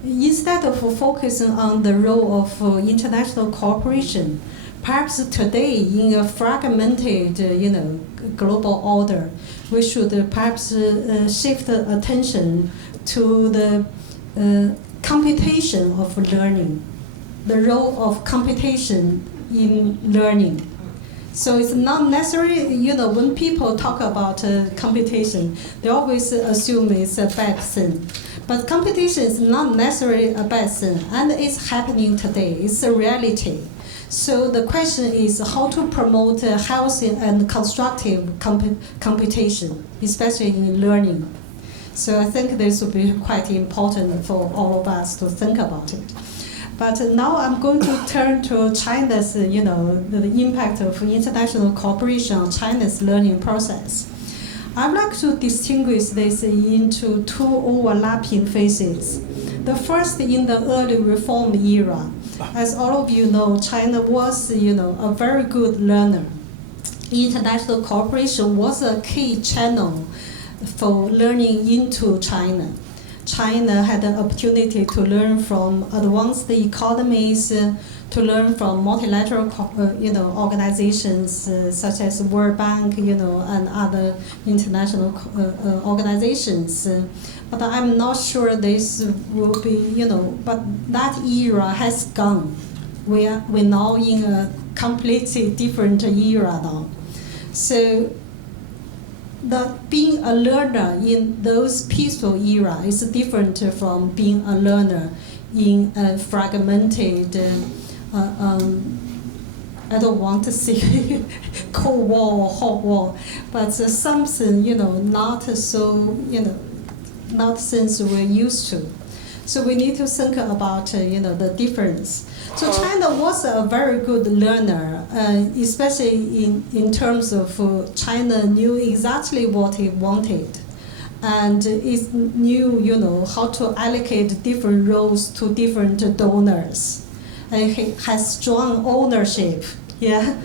Instead of focusing on the role of international cooperation, perhaps today in a fragmented, global order, we should perhaps shift attention to the computation of learning, the role of computation in learning. So it's not necessary, when people talk about computation, they always assume it's a bad thing. But computation is not necessarily a bad thing, and it's happening today. It's a reality. So the question is how to promote healthy and constructive computation, especially in learning. So I think this will be quite important for all of us to think about it. But now I'm going to turn to China's, the impact of international cooperation on China's learning process. I'd like to distinguish this into two overlapping phases. The first in the early reform era. As all of you know, China was, a very good learner. International cooperation was a key channel for learning into China. China had the opportunity to learn from advanced economies, to learn from multilateral, organizations such as World Bank, and other international organizations. But I'm not sure this will be, but that era has gone. We're now in a completely different era now. So being a learner in those peaceful era is different from being a learner in a fragmented, I don't want to say Cold War or Hot War, but something, not so, not since we're used to. So we need to think about, the difference. So China was a very good learner, especially in terms of China knew exactly what it wanted. And it knew, how to allocate different roles to different donors. And it has strong ownership, yeah.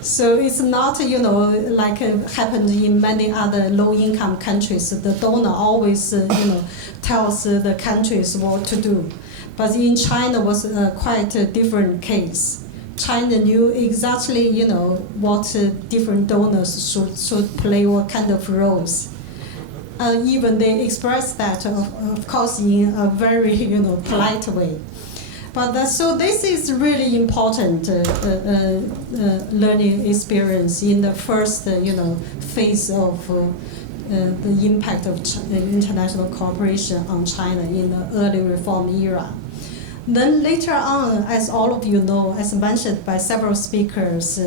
So it's not, like happened in many other low-income countries. The donor always, tells the countries what to do. But in China was quite a different case. China knew exactly, what different donors should play what kind of roles. Even they expressed that, of course, in a very, polite way. But so this is really important learning experience in the first, phase of the impact of international cooperation on China in the early reform era. Then later on, as all of you know, as mentioned by several speakers,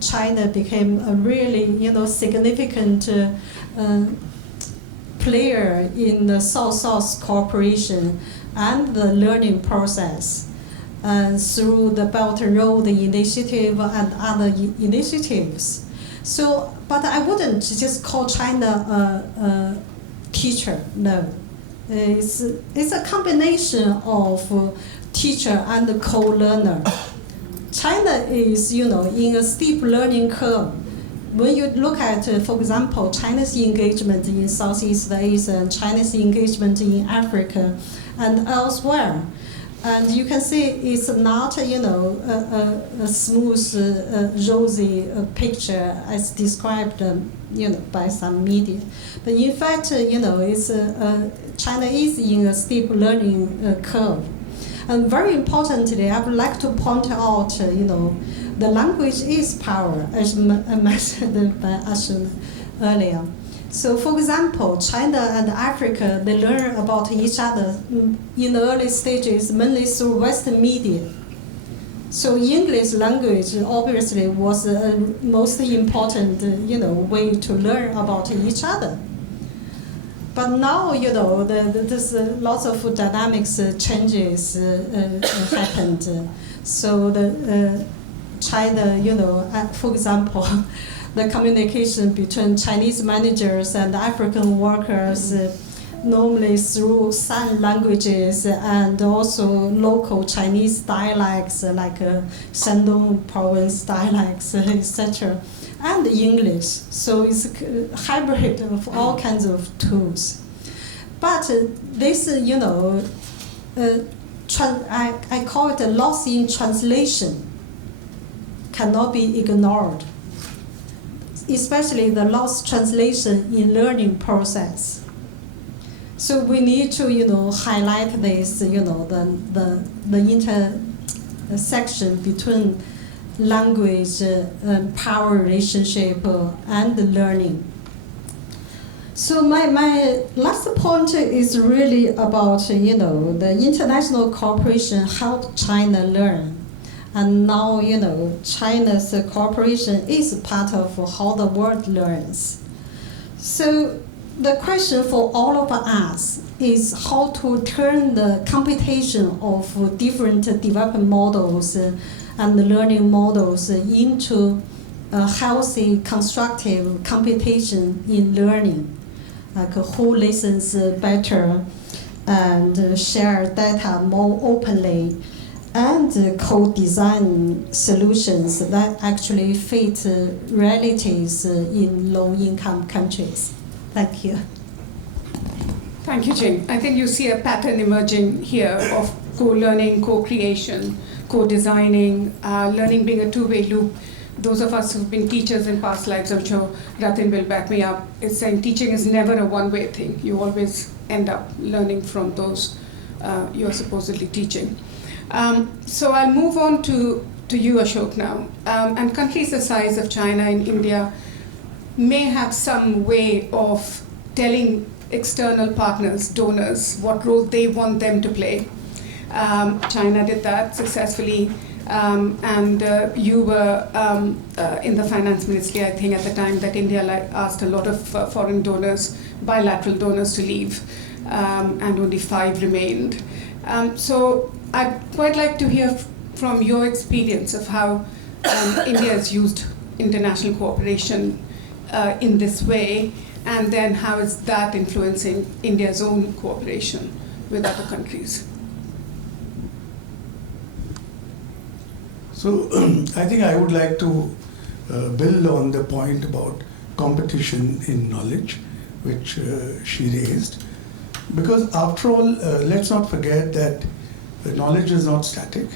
China became a really, significant player in the South-South cooperation and the learning process through the Belt and Road Initiative and other initiatives. So, but I wouldn't just call China a teacher, no. It's a combination of teacher and co-learner. China is, in a steep learning curve. When you look at, for example, China's engagement in Southeast Asia and China's engagement in Africa and elsewhere, and you can see it's not, a smooth, rosy picture as described, by some media. But in fact, it's China is in a steep learning curve. And very importantly, I would like to point out, the language is power, as mentioned by Ashun earlier. So, for example, China and Africa, they learn about each other in the early stages mainly through Western media. So English language obviously was the most important, way to learn about each other. But now, there's lots of dynamics changes happened. So the China, for example, the communication between Chinese managers and African workers normally through sign languages and also local Chinese dialects like Shandong province dialects, etc., and English. So it's a hybrid of all kinds of tools. But this, I call it a loss in translation, cannot be ignored, especially the lost translation in learning process. So we need to, highlight this, the intersection between language and power relationship and the learning. So my last point is really about, the international cooperation helped China learn. And now, China's cooperation is part of how the world learns. So the question for all of us is how to turn the computation of different development models and learning models into a healthy, constructive computation in learning. Like who listens better and share data more openly and co-design solutions that actually fit realities in low-income countries. Thank you. Thank you, Jing. I think you see a pattern emerging here of co-learning, co-creation, co-designing, learning being a two-way loop. Those of us who've been teachers in past lives, I'm sure Ratin will back me up, is saying teaching is never a one-way thing. You always end up learning from those you're supposedly teaching. So I'll move on to you, Ashok, now. And countries the size of China and India may have some way of telling external partners, donors, what role they want them to play. China did that successfully. And you were in the finance ministry, I think, at the time that India asked a lot of foreign donors, bilateral donors, to leave, and only 5 remained. So I'd quite like to hear from your experience of how India has used international cooperation in this way, and then how is that influencing India's own cooperation with other countries? So I think I would like to build on the point about competition in knowledge, which she raised. Because after all, let's not forget that knowledge is not static,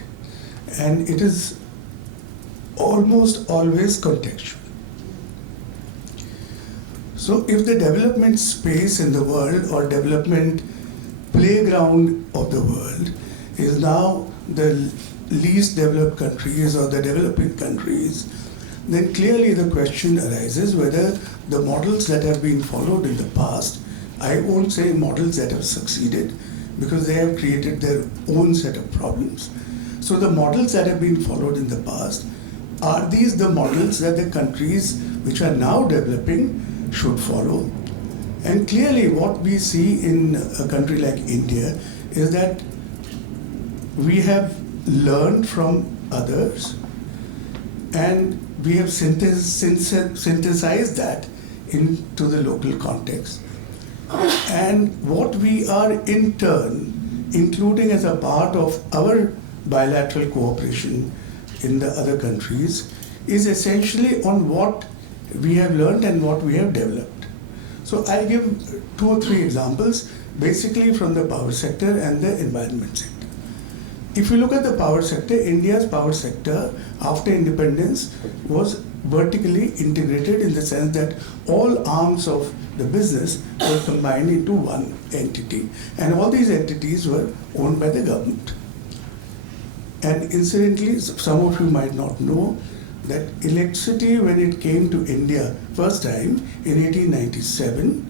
and it is almost always contextual. So if the development space in the world or development playground of the world is now the least developed countries or the developing countries, then clearly the question arises whether the models that have been followed in the past, I won't say models that have succeeded, because they have created their own set of problems. So the models that have been followed in the past, are these the models that the countries which are now developing should follow? And clearly what we see in a country like India is that we have learned from others and we have synthesized that into the local context. And what we are in turn including as a part of our bilateral cooperation in the other countries is essentially on what we have learned and what we have developed. So I'll give 2 or 3 examples, basically from the power sector and the environment sector. If you look at the power sector, India's power sector after independence was vertically integrated in the sense that all arms of the business were combined into one entity, and all these entities were owned by the government. And incidentally, some of you might not know that electricity, when it came to India first time in 1897,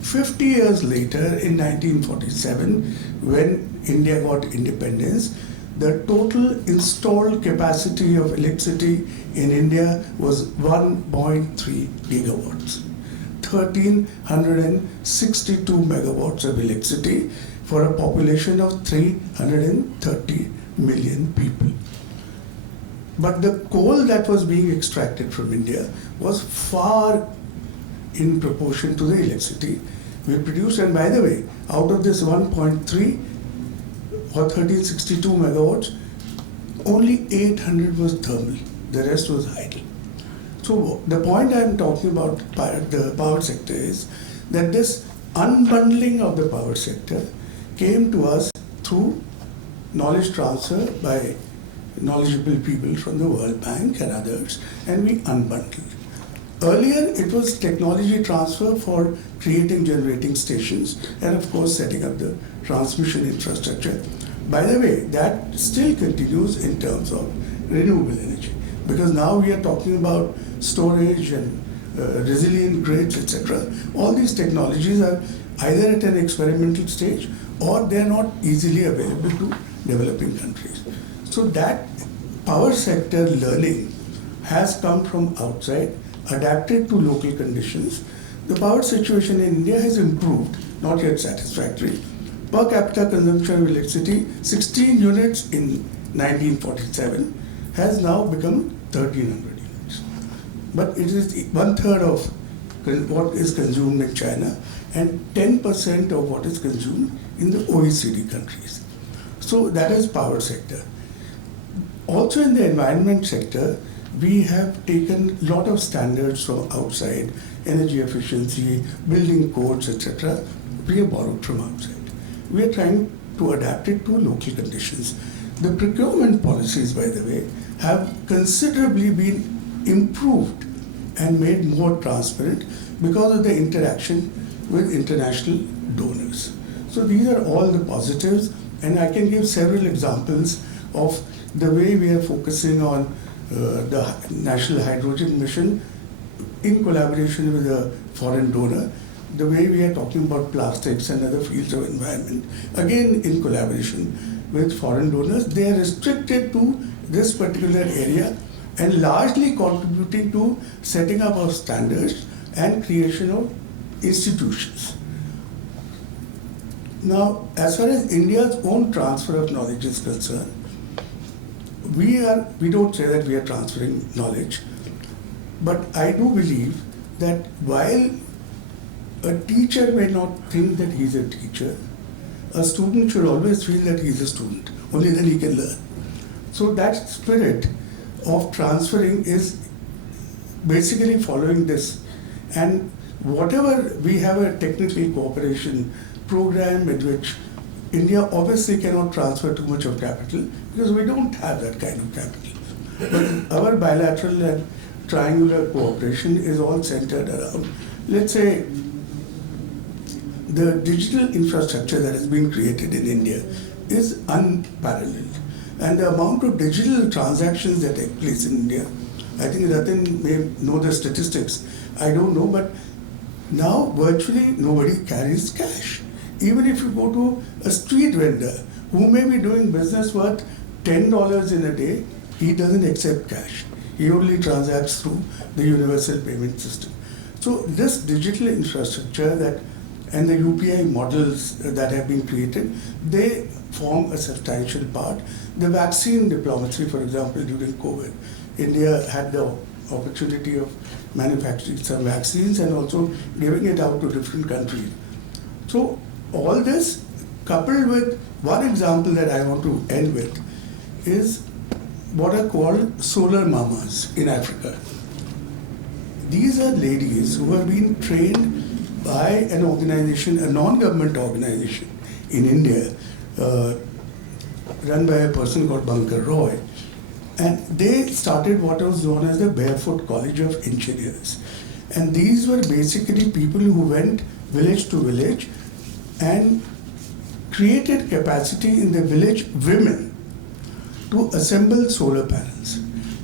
50 years later in 1947, when India got independence, the total installed capacity of electricity in India was 1.3 gigawatts. 1,362 megawatts of electricity for a population of 330 million people. But the coal that was being extracted from India was far in proportion to the electricity we produced. And by the way, out of this 1.3 or 1362 megawatts, only 800 was thermal. The rest was hydel. So the point I'm talking about the power sector is that this unbundling of the power sector came to us through knowledge transfer by knowledgeable people from the World Bank and others, and we unbundled. Earlier, it was technology transfer for creating generating stations and, of course, setting up the transmission infrastructure. By the way, that still continues in terms of renewable energy, because now we are talking about storage and resilient grids, etc. All these technologies are either at an experimental stage or they are not easily available to developing countries. So that power sector learning has come from outside, adapted to local conditions. The power situation in India has improved, not yet satisfactory. Per capita consumption of electricity, 16 units in 1947, has now become 1,300 units. But it is 1/3 of what is consumed in China and 10% of what is consumed in the OECD countries. So that is power sector. Also in the environment sector, we have taken a lot of standards from outside, energy efficiency, building codes, etc. We have borrowed from outside. We are trying to adapt it to local conditions. The procurement policies, by the way, have considerably been improved and made more transparent because of the interaction with international donors. So these are all the positives, and I can give several examples of the way we are focusing on the National Hydrogen Mission in collaboration with a foreign donor, the way we are talking about plastics and other fields of environment, again in collaboration with foreign donors. They are restricted to this particular area and largely contributing to setting up of standards and creation of institutions. Now, as far as India's own transfer of knowledge is concerned, we don't say that we are transferring knowledge, but I do believe that while a teacher may not think that he's a teacher, a student should always feel that he's a student. Only then he can learn. So that spirit of transferring is basically following this. And whatever we have a technical cooperation program in which India obviously cannot transfer too much of capital because we don't have that kind of capital. But our bilateral and triangular cooperation is all centered around, let's say, the digital infrastructure that has been created in India is unparalleled. And the amount of digital transactions that take place in India, I think Ratin may know the statistics, I don't know, but now virtually nobody carries cash. Even if you go to a street vendor who may be doing business worth $10 in a day, he doesn't accept cash. He only transacts through the universal payment system. So this digital infrastructure and the UPI models that have been created, they form a substantial part. The vaccine diplomacy, for example, during COVID, India had the opportunity of manufacturing some vaccines and also giving it out to different countries. So all this coupled with one example that I want to end with is what are called solar mamas in Africa. These are ladies who have been trained by an organization, a non-government organization in India, run by a person called Bankar Roy. And they started what was known as the Barefoot College of Engineers. And these were basically people who went village to village and created capacity in the village women to assemble solar panels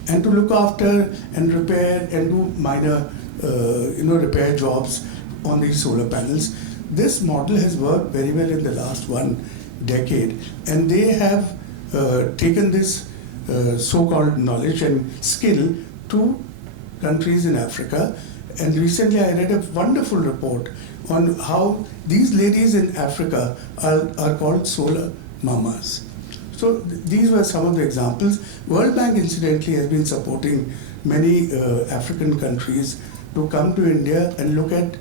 and to look after and repair and do minor repair jobs on these solar panels. This model has worked very well in the last 1 decade, and they have taken this so-called knowledge and skill to countries in Africa. And recently I read a wonderful report on how these ladies in Africa are called solar mamas. So these were some of the examples. World Bank, incidentally, has been supporting many African countries to come to India and look at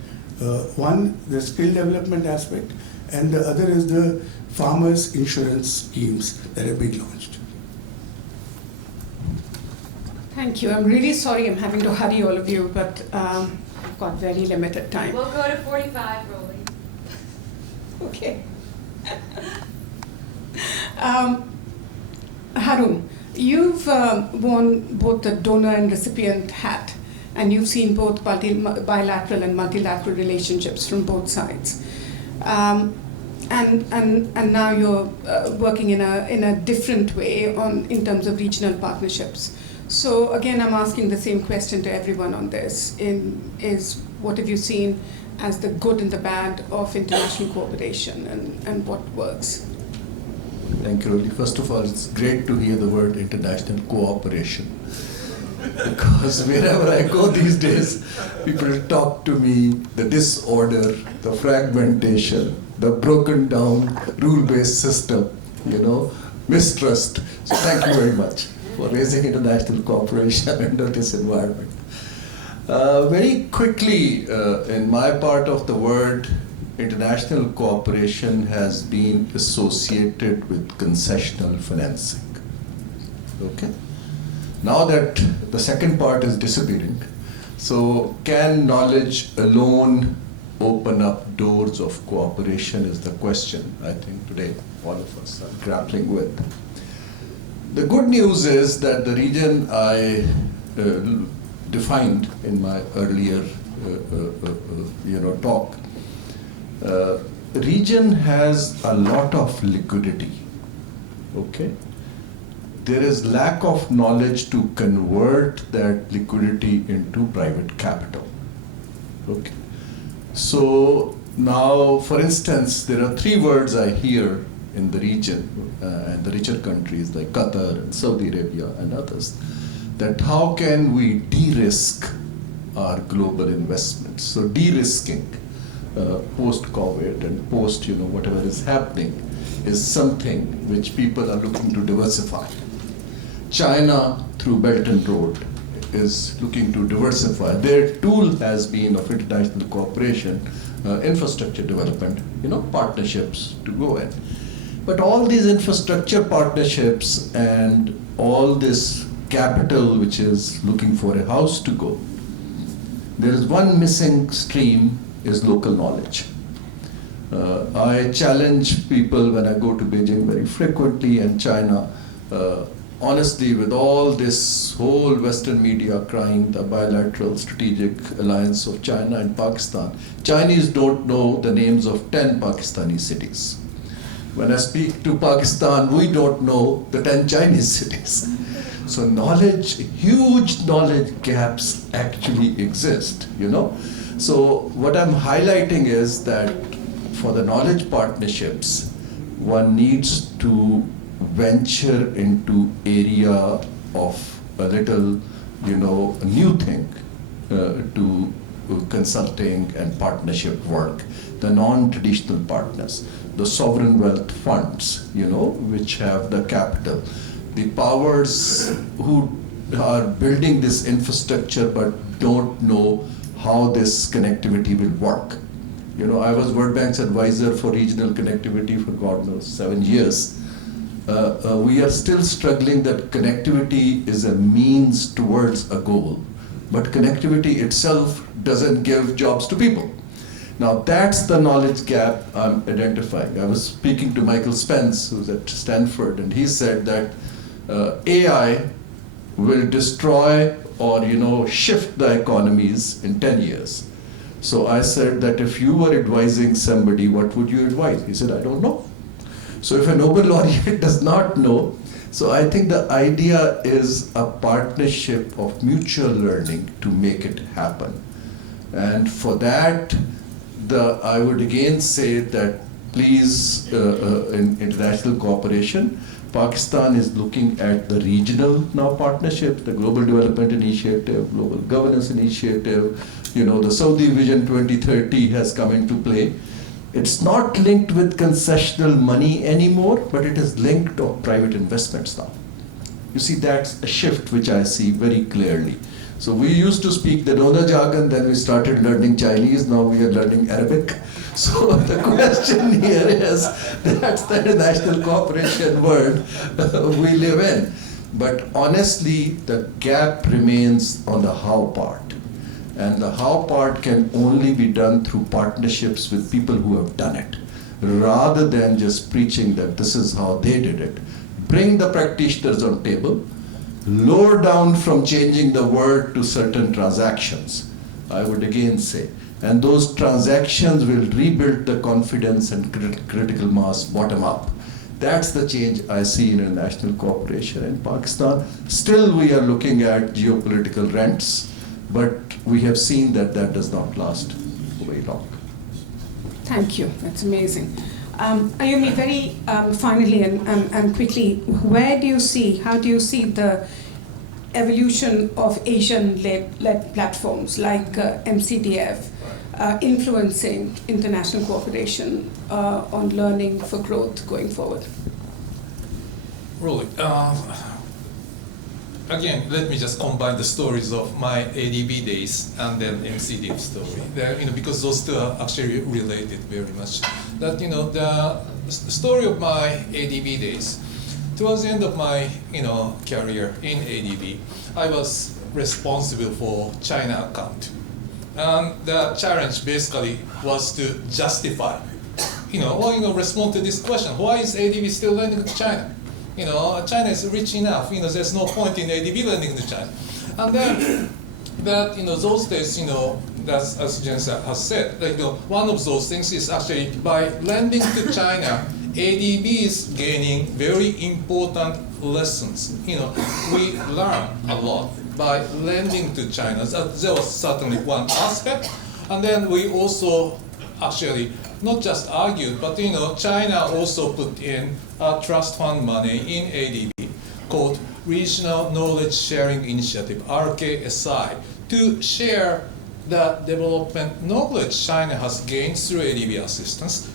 one, the skill development aspect, and the other is the farmers' insurance schemes that have been launched. Thank you. I'm really sorry I'm having to hurry all of you, but I've got very limited time. We'll go to 45, Rolly. Okay. Harun, you've worn both the donor and recipient hat, and you've seen both bilateral and multilateral relationships from both sides. And now you're working in a different way in terms of regional partnerships. So again, I'm asking the same question to everyone on this: is what have you seen as the good and the bad of international cooperation, and what works? Thank you, Rolly. First of all, it's great to hear the word international cooperation. Because wherever I go these days, people talk to me the disorder, the fragmentation, the broken down rule-based system, mistrust. So thank you very much for raising international cooperation under this environment. Very quickly, in my part of the world, international cooperation has been associated with concessional financing. Okay? Now that the second part is disappearing, so can knowledge alone open up doors of cooperation is the question I think today all of us are grappling with. The good news is that the region I defined in my earlier talk, region has a lot of liquidity. Okay? There is lack of knowledge to convert that liquidity into private capital. Okay. So now, for instance, there are three words I hear in the region and the richer countries like Qatar and Saudi Arabia and others, that how can we de-risk our global investments? So de-risking post-COVID and post whatever is happening is something which people are looking to diversify. China, through Belt and Road, is looking to diversify. Their tool has been of international cooperation, infrastructure development, partnerships to go in. But all these infrastructure partnerships and all this capital which is looking for a house to go, there is one missing stream, is local knowledge. I challenge people when I go to Beijing very frequently and China, honestly, with all this whole Western media crying the bilateral strategic alliance of China and Pakistan, Chinese don't know the names of 10 Pakistani cities. When I speak to Pakistan, we don't know the 10 Chinese cities. So knowledge, huge knowledge gaps actually exist, So what I'm highlighting is that for the knowledge partnerships, one needs to venture into area of a little, a new thing to consulting and partnership work, the non-traditional partners, the sovereign wealth funds, which have the capital, the powers who are building this infrastructure but don't know how this connectivity will work. I was World Bank's advisor for regional connectivity for God knows 7 years. We are still struggling that connectivity is a means towards a goal, but connectivity itself doesn't give jobs to people. Now that's the knowledge gap I'm identifying. I was speaking to Michael Spence, who's at Stanford, and he said that AI will destroy or shift the economies in 10 years. So I said that if you were advising somebody, what would you advise? He said, I don't know. So if a Nobel laureate does not know, so I think the idea is a partnership of mutual learning to make it happen. And for that, I would again say that please, in international cooperation, Pakistan is looking at the regional now partnerships, the Global Development Initiative, Global Governance Initiative, the Saudi Vision 2030 has come into play. It's not linked with concessional money anymore, but it is linked to private investments now. You see, that's a shift which I see very clearly. So we used to speak the Dona jargon, then we started learning Chinese, now we are learning Arabic. So the question here is, that's the international cooperation world we live in. But honestly, the gap remains on the how part. And the how part can only be done through partnerships with people who have done it, rather than just preaching that this is how they did it. Bring the practitioners on table, lower down from changing the word to certain transactions, I would again say. And those transactions will rebuild the confidence and critical mass bottom up. That's the change I see in international cooperation in Pakistan. Still, we are looking at geopolitical rents, but we have seen that that does not last very long. Thank you. That's amazing. Ayumi, very finally and quickly, how do you see the evolution of Asian-led platforms like MCDF influencing international cooperation on learning for growth going forward? Really, again, let me just combine the stories of my ADB days and then MCDF story. Because those two are actually related very much. That the story of my ADB days. Towards the end of my career in ADB, I was responsible for China account. And the challenge basically was to justify, respond to this question: why is ADB still lending to China? China is rich enough. There's no point in ADB lending to China. And then that those days, that's, as Jens has said, one of those things is actually by lending to China, ADB is gaining very important lessons. We learn a lot by lending to China. There was certainly one aspect. And then we also actually not just argued, but China also put in a trust fund money in ADB called Regional Knowledge Sharing Initiative, RKSI, to share the development knowledge China has gained through ADB assistance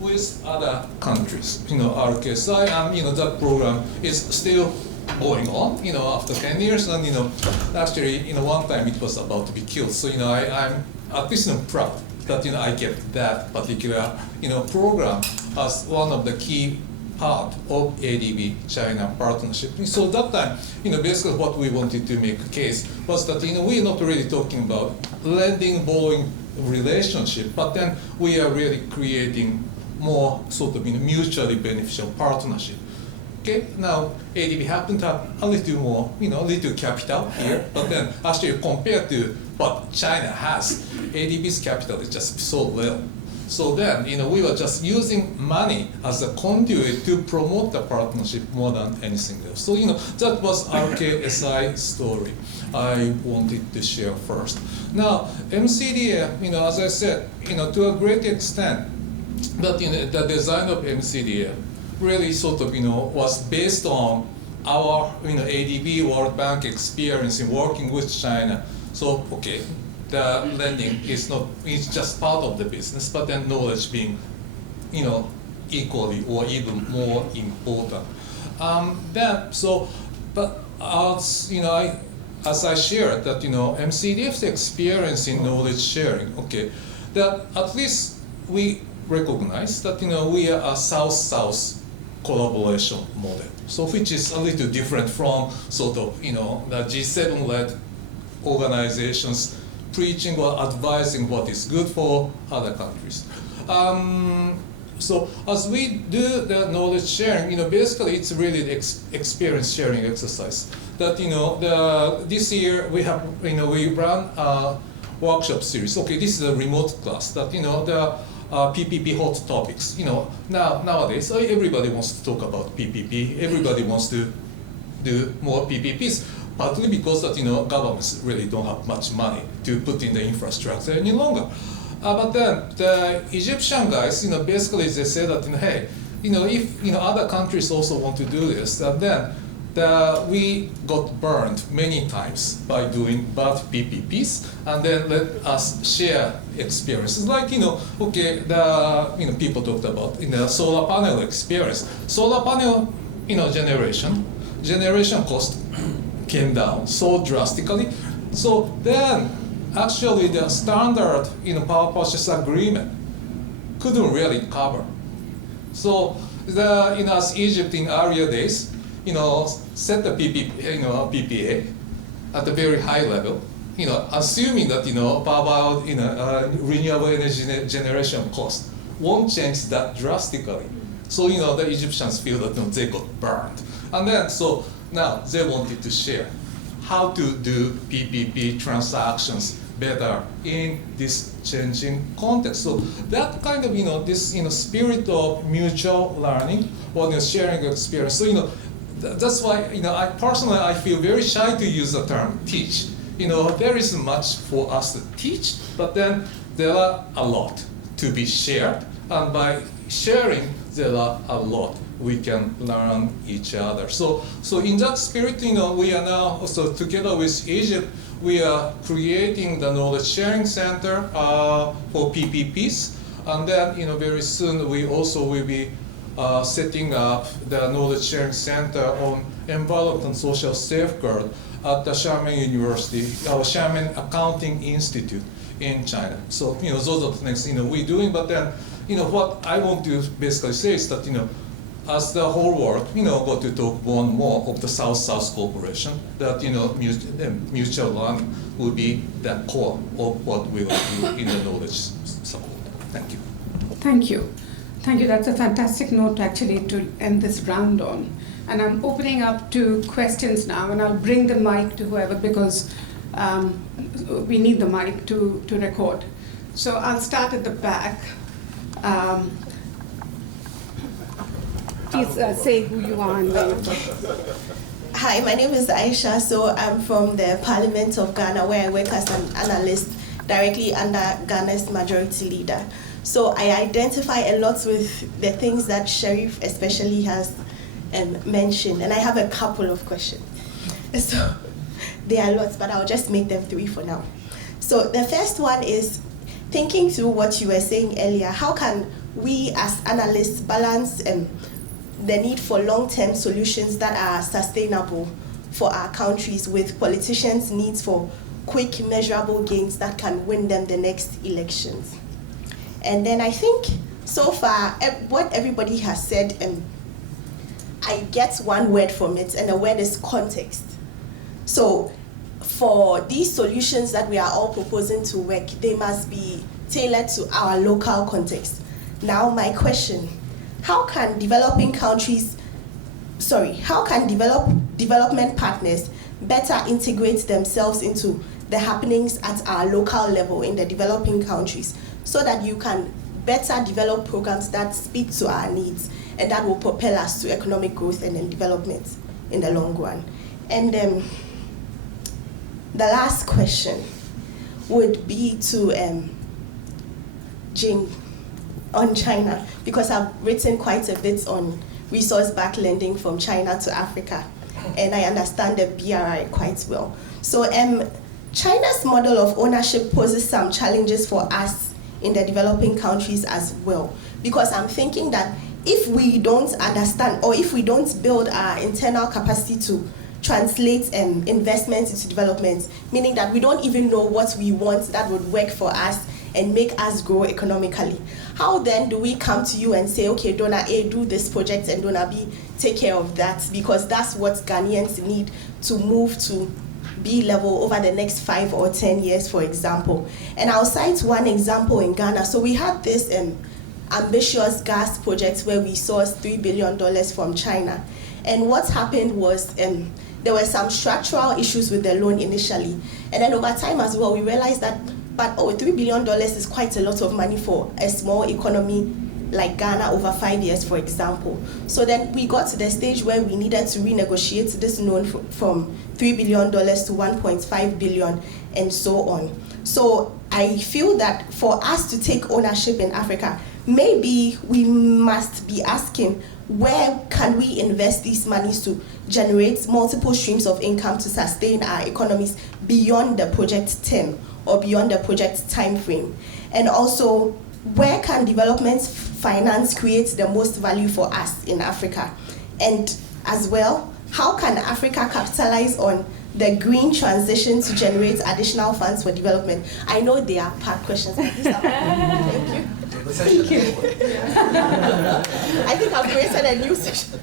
with other countries. RKSI, and that program is still going on, after 10 years, and actually, one time it was about to be killed. So I'm at least proud that I kept that particular program as one of the key part of ADB China partnership. So that time, basically what we wanted to make a case was that we're not really talking about lending borrowing relationship, but then we are really creating more sort of mutually beneficial partnership. Okay, now ADB happened to have a little more, little capital here, but then actually compared to what China has, ADB's capital is just so little. So then, we were just using money as a conduit to promote the partnership more than anything else. So, that was RKSI story I wanted to share first. Now, MCDA, as I said, to a great extent, that the design of MCDA really sort of, was based on our, ADB World Bank experience in working with China. So, okay, the lending is it's just part of the business, but then knowledge being, equally or even more important. But as I shared that, MCDF's experience in knowledge sharing, okay, that at least we recognize that, we are a South-South collaboration model. So which is a little different from sort of, the G7-led organizations preaching or advising what is good for other countries. So as we do the knowledge sharing, basically it's really the experience sharing exercise. That this year we have, we run a workshop series. Okay, this is a remote class. That the PPP hot topics. Nowadays everybody wants to talk about PPP. Everybody wants to do more PPPs. Partly because that governments really don't have much money to put in the infrastructure any longer. But then the Egyptian guys, basically they say that hey, if other countries also want to do this, then we got burned many times by doing bad PPPs, and then let us share experiences. Like, people talked about solar panel experience. Solar panel, generation cost came down so drastically. So then, actually, the standard power purchase agreement couldn't really cover. So as Egypt in earlier days, set the PPA at a very high level, assuming that power, renewable energy generation cost won't change that drastically. So the Egyptians feel that they got burned, and then so now they wanted to share how to do PPP transactions better in this changing context. So that kind of this spirit of mutual learning or sharing experience. So that's why I personally feel very shy to use the term teach. There isn't much for us to teach, but then there are a lot to be shared, and by sharing there are a lot we can learn each other. So in that spirit, we are now also together with Egypt, we are creating the knowledge sharing center for PPPs, and then very soon we also will be setting up the knowledge sharing center on environment and social safeguard at the Xiamen University, our Xiamen Accounting Institute in China. So those are the things we're doing. But then what I want to basically say is that as the whole world got to talk more and more of the South-South cooperation, that mutual learning will be the core of what we will do in the knowledge support. Thank you. Thank you. Thank you. That's a fantastic note actually to end this round on. And I'm opening up to questions now, and I'll bring the mic to whoever, because we need the mic to record. So I'll start at the back. Please say who you are and where you're from. Hi, my name is Aisha. So I'm from the Parliament of Ghana, where I work as an analyst directly under Ghana's majority leader. So I identify a lot with the things that Sheriff especially has mentioned, and I have a couple of questions. So there are lots, but I'll just make them 3 for now. So the first one is thinking through what you were saying earlier. How can we as analysts balance the need for long-term solutions that are sustainable for our countries with politicians' needs for quick, measurable gains that can win them the next elections? And then I think so far, what everybody has said, I get one word from it, and the word is context. So for these solutions that we are all proposing to work, they must be tailored to our local context. Now my question, how can development partners better integrate themselves into the happenings at our local level in the developing countries, so that you can better develop programs that speak to our needs and that will propel us to economic growth and then development in the long run? And the last question would be to Jing on China, because I've written quite a bit on resource-backed lending from China to Africa, and I understand the BRI quite well. So China's model of ownership poses some challenges for us in the developing countries as well, because I'm thinking that if we don't understand, or if we don't build our internal capacity to translate investments into development, meaning that we don't even know what we want that would work for us and make us grow economically, how then do we come to you and say, okay, donor A, do this project, and donor B, take care of that? Because that's what Ghanaians need to move to B level over the next 5 or 10 years, for example. And I'll cite one example in Ghana. So we had this ambitious gas project where we sourced $3 billion from China. And what happened was there were some structural issues with the loan initially. And then over time as well, we realized that, $3 billion is quite a lot of money for a small economy like Ghana over 5 years, for example. So then we got to the stage where we needed to renegotiate this loan from $3 billion to $1.5 billion and so on. So I feel that for us to take ownership in Africa, maybe we must be asking, where can we invest these monies to generate multiple streams of income to sustain our economies beyond the project term or beyond the project time frame? And also, where can development finance create the most value for us in Africa? And as well, how can Africa capitalize on the green transition to generate additional funds for development? I know they are packed questions. Thank you. Thank you. I think I've created a new session.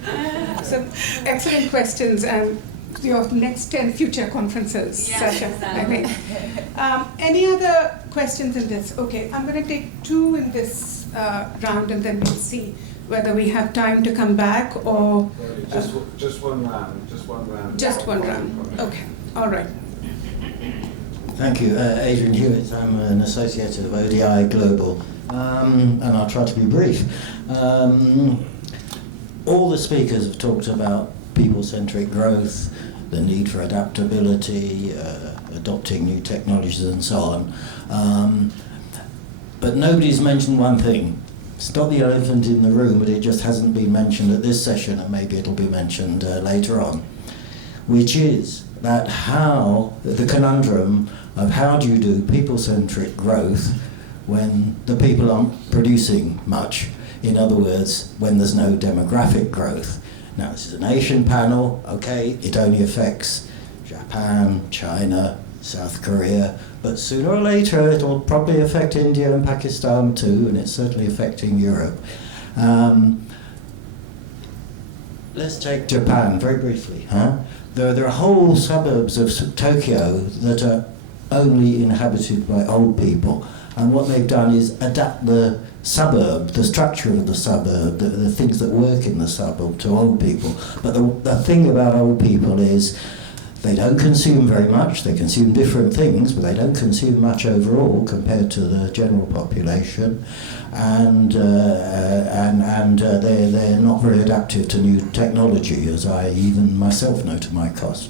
Some excellent questions, and your next 10 future conferences, Sasha, I think. Any other questions in this? Okay, I'm going to take 2 in this round, and then we'll see whether we have time to come back or... Just one round. Just one round. Just one round. Okay, all right. Thank you. Adrian Hewitt, I'm an associate of ODI Global, and I'll try to be brief. All the speakers have talked about people-centric growth, the need for adaptability, adopting new technologies and so on. But nobody's mentioned one thing. It's not the elephant in the room, but it just hasn't been mentioned at this session, and maybe it'll be mentioned later on, which is that the conundrum of how do you do people-centric growth when the people aren't producing much? In other words, when there's no demographic growth. Now, this is an Asian panel, okay, it only affects Japan, China, South Korea, but sooner or later it'll probably affect India and Pakistan too, and it's certainly affecting Europe. Let's take Japan very briefly. There are whole suburbs of Tokyo that are only inhabited by old people, and what they've done is adapt the suburb, the structure of the suburb, the things that work in the suburb to old people. But the thing about old people is they don't consume very much. They consume different things, but they don't consume much overall compared to the general population, and they're not very adaptive to new technology, as I even myself know to my cost.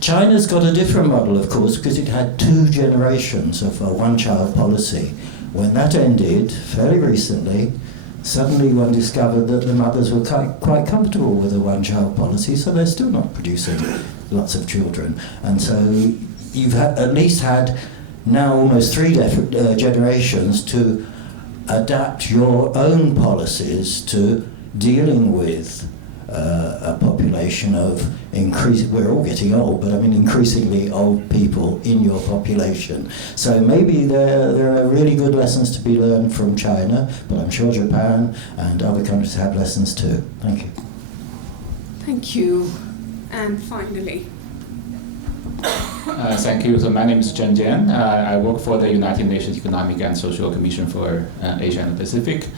China's got a different model, of course, because it had 2 generations of a one-child policy. When that ended, fairly recently, suddenly one discovered that the mothers were quite comfortable with a one-child policy, so they're still not producing lots of children. And so you've at least had now almost 3 generations to adapt your own policies to dealing with a population of we're all getting old, but I mean increasingly old people in your population. So maybe there are really good lessons to be learned from China, but I'm sure Japan and other countries have lessons too. Thank you. Thank you. And finally. Thank you. So my name is Chen Jian. I work for the United Nations Economic and Social Commission for Asia and the Pacific.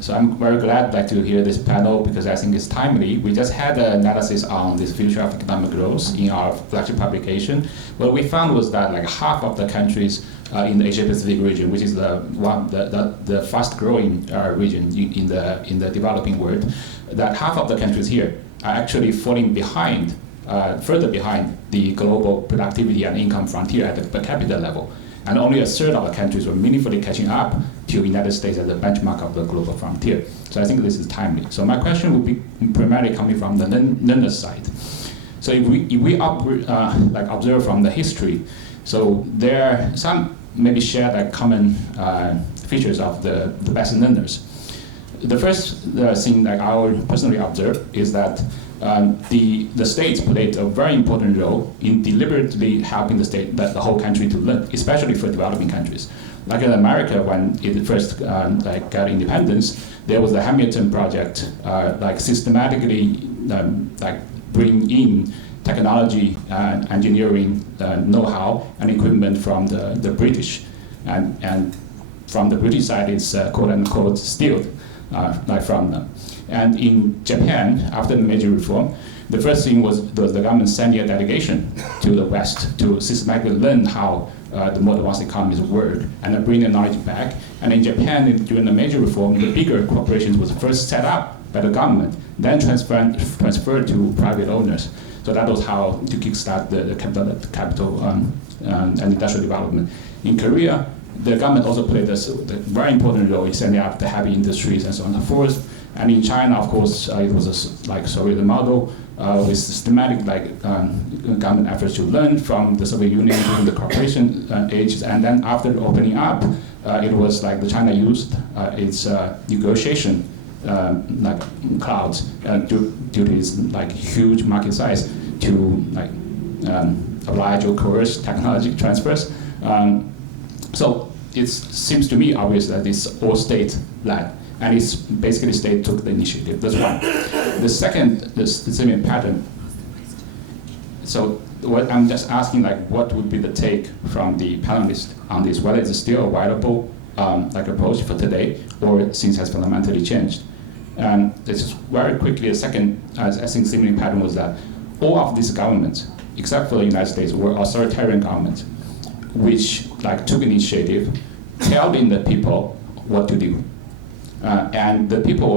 So I'm very glad to hear this panel because I think it's timely. We just had an analysis on this future of economic growth in our flagship publication. What we found was that half of the countries in the Asia Pacific region, which is the fast growing region in the developing world, that half of the countries here are actually falling behind, further behind the global productivity and income frontier at the per capita level. And only a third of the countries were meaningfully catching up to the United States as the benchmark of the global frontier. So I think this is timely. So my question would be primarily coming from the learner side. So if we observe from the history, so there are some maybe shared common features of the best learners. The first thing I personally observe is that the states played a very important role in deliberately helping the whole country to learn, especially for developing countries. Like in America, when it first got independence, there was the Hamilton Project, systematically bring in technology and engineering know-how and equipment from the British, and from the British side, it's quote unquote stealed from them. And in Japan, after the major reform, the first thing was the government sending a delegation to the West to systematically learn how the more advanced economies work and then bring the knowledge back. And in Japan, during the major reform, the bigger corporations was first set up by the government, then transferred to private owners. So that was how to kickstart the capital and industrial development. In Korea, the government also played a very important role in setting up the heavy industries and so on and so forth. And in China, of course, it was like Soviet model with systematic government efforts to learn from the Soviet Union during the cooperation ages. And then after opening up, it was like the China used its negotiation clouds due to its like huge market size to like oblige or coerce technology transfers. So it seems to me obvious that it's all state-led, and it's basically state took the initiative. That's one. The second, the same pattern. So what I'm just asking, like, what would be the take from the panelists on this? Whether it's still a viable approach for today, or things has fundamentally changed. This is very quickly. A second, I think, similar pattern was that all of these governments, except for the United States, were authoritarian governments, which like took initiative, telling the people what to do, and the people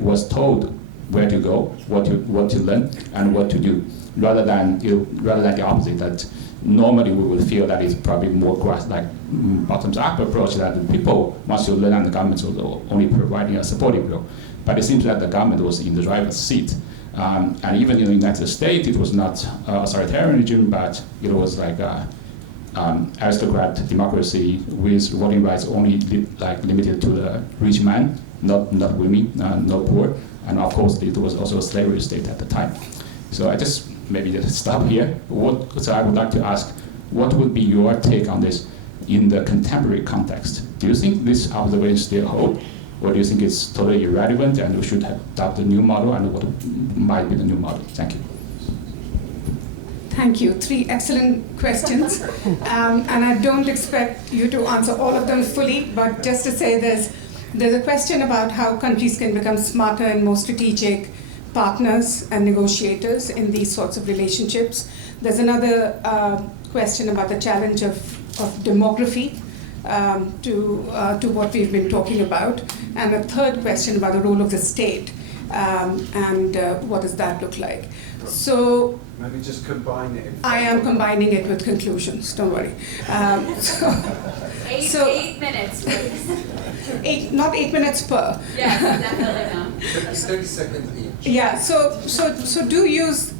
was told where to go, what to learn, and what to do, rather than the opposite. That normally we would feel that it's probably more bottoms-up approach, that the people want to learn and the government was only providing a supportive role. But it seems that the government was in the driver's seat. And even in the United States, it was not authoritarian regime, but it was like aristocrat democracy with voting rights only limited to the rich man, not women, no poor. And of course, it was also a slavery state at the time. So I just stop here. So I would like to ask, what would be your take on this in the contemporary context? Do you think this observation still hold? Or do you think it's totally irrelevant and we should adopt a new model, and what might be the new model? Thank you. Thank you. 3 excellent questions. And I don't expect you to answer all of them fully, but just to say there's a question about how countries can become smarter and more strategic partners and negotiators in these sorts of relationships. There's another question about the challenge of demography to what we've been talking about, and a third question about the role of the state and what does that look like. So maybe just combine it. I am combining it with conclusions, don't worry. 8 minutes, please. Not 8 minutes per. Yes, definitely not. 30 seconds each. Yeah, so do use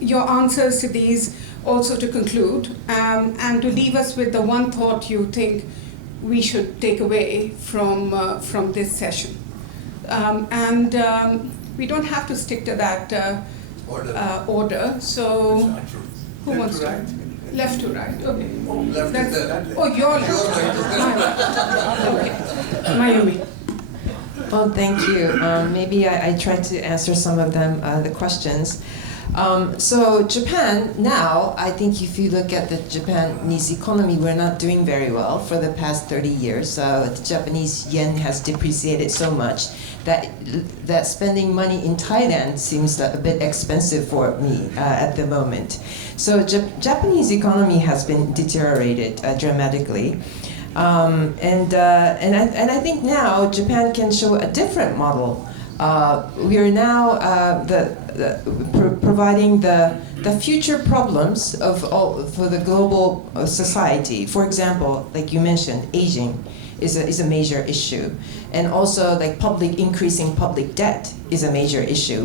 your answers to these also to conclude, and to leave us with the one thought you think we should take away from this session. We don't have to stick to that order. So who wants to? Left to right. Okay. Your left. Okay. Mayumi. Well, thank you. Maybe I tried to answer some of them, the questions. So Japan now, I think if you look at the Japanese economy, we're not doing very well for the past 30 years. So the Japanese yen has depreciated so much that spending money in Thailand seems a bit expensive for me at the moment. So Japanese economy has been deteriorated dramatically. And I think now Japan can show a different model. We are now providing the future problems for the global society. For example, like you mentioned, aging is a major issue, and also like increasing public debt is a major issue.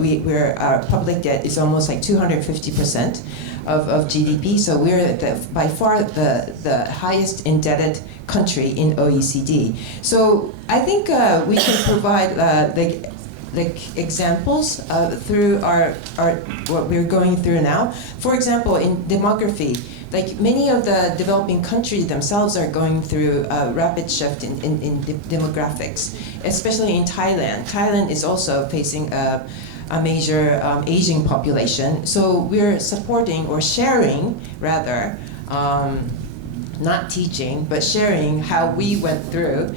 Our public debt is almost like 250% of GDP, so we're by far the highest indebted country in OECD. So I think we can provide like examples through our what we're going through now. For example, in demography, like many of the developing countries themselves are going through a rapid shift in demographics, especially in Thailand. Thailand is also facing a major aging population. So we're supporting or sharing, rather, not teaching, but sharing how we went through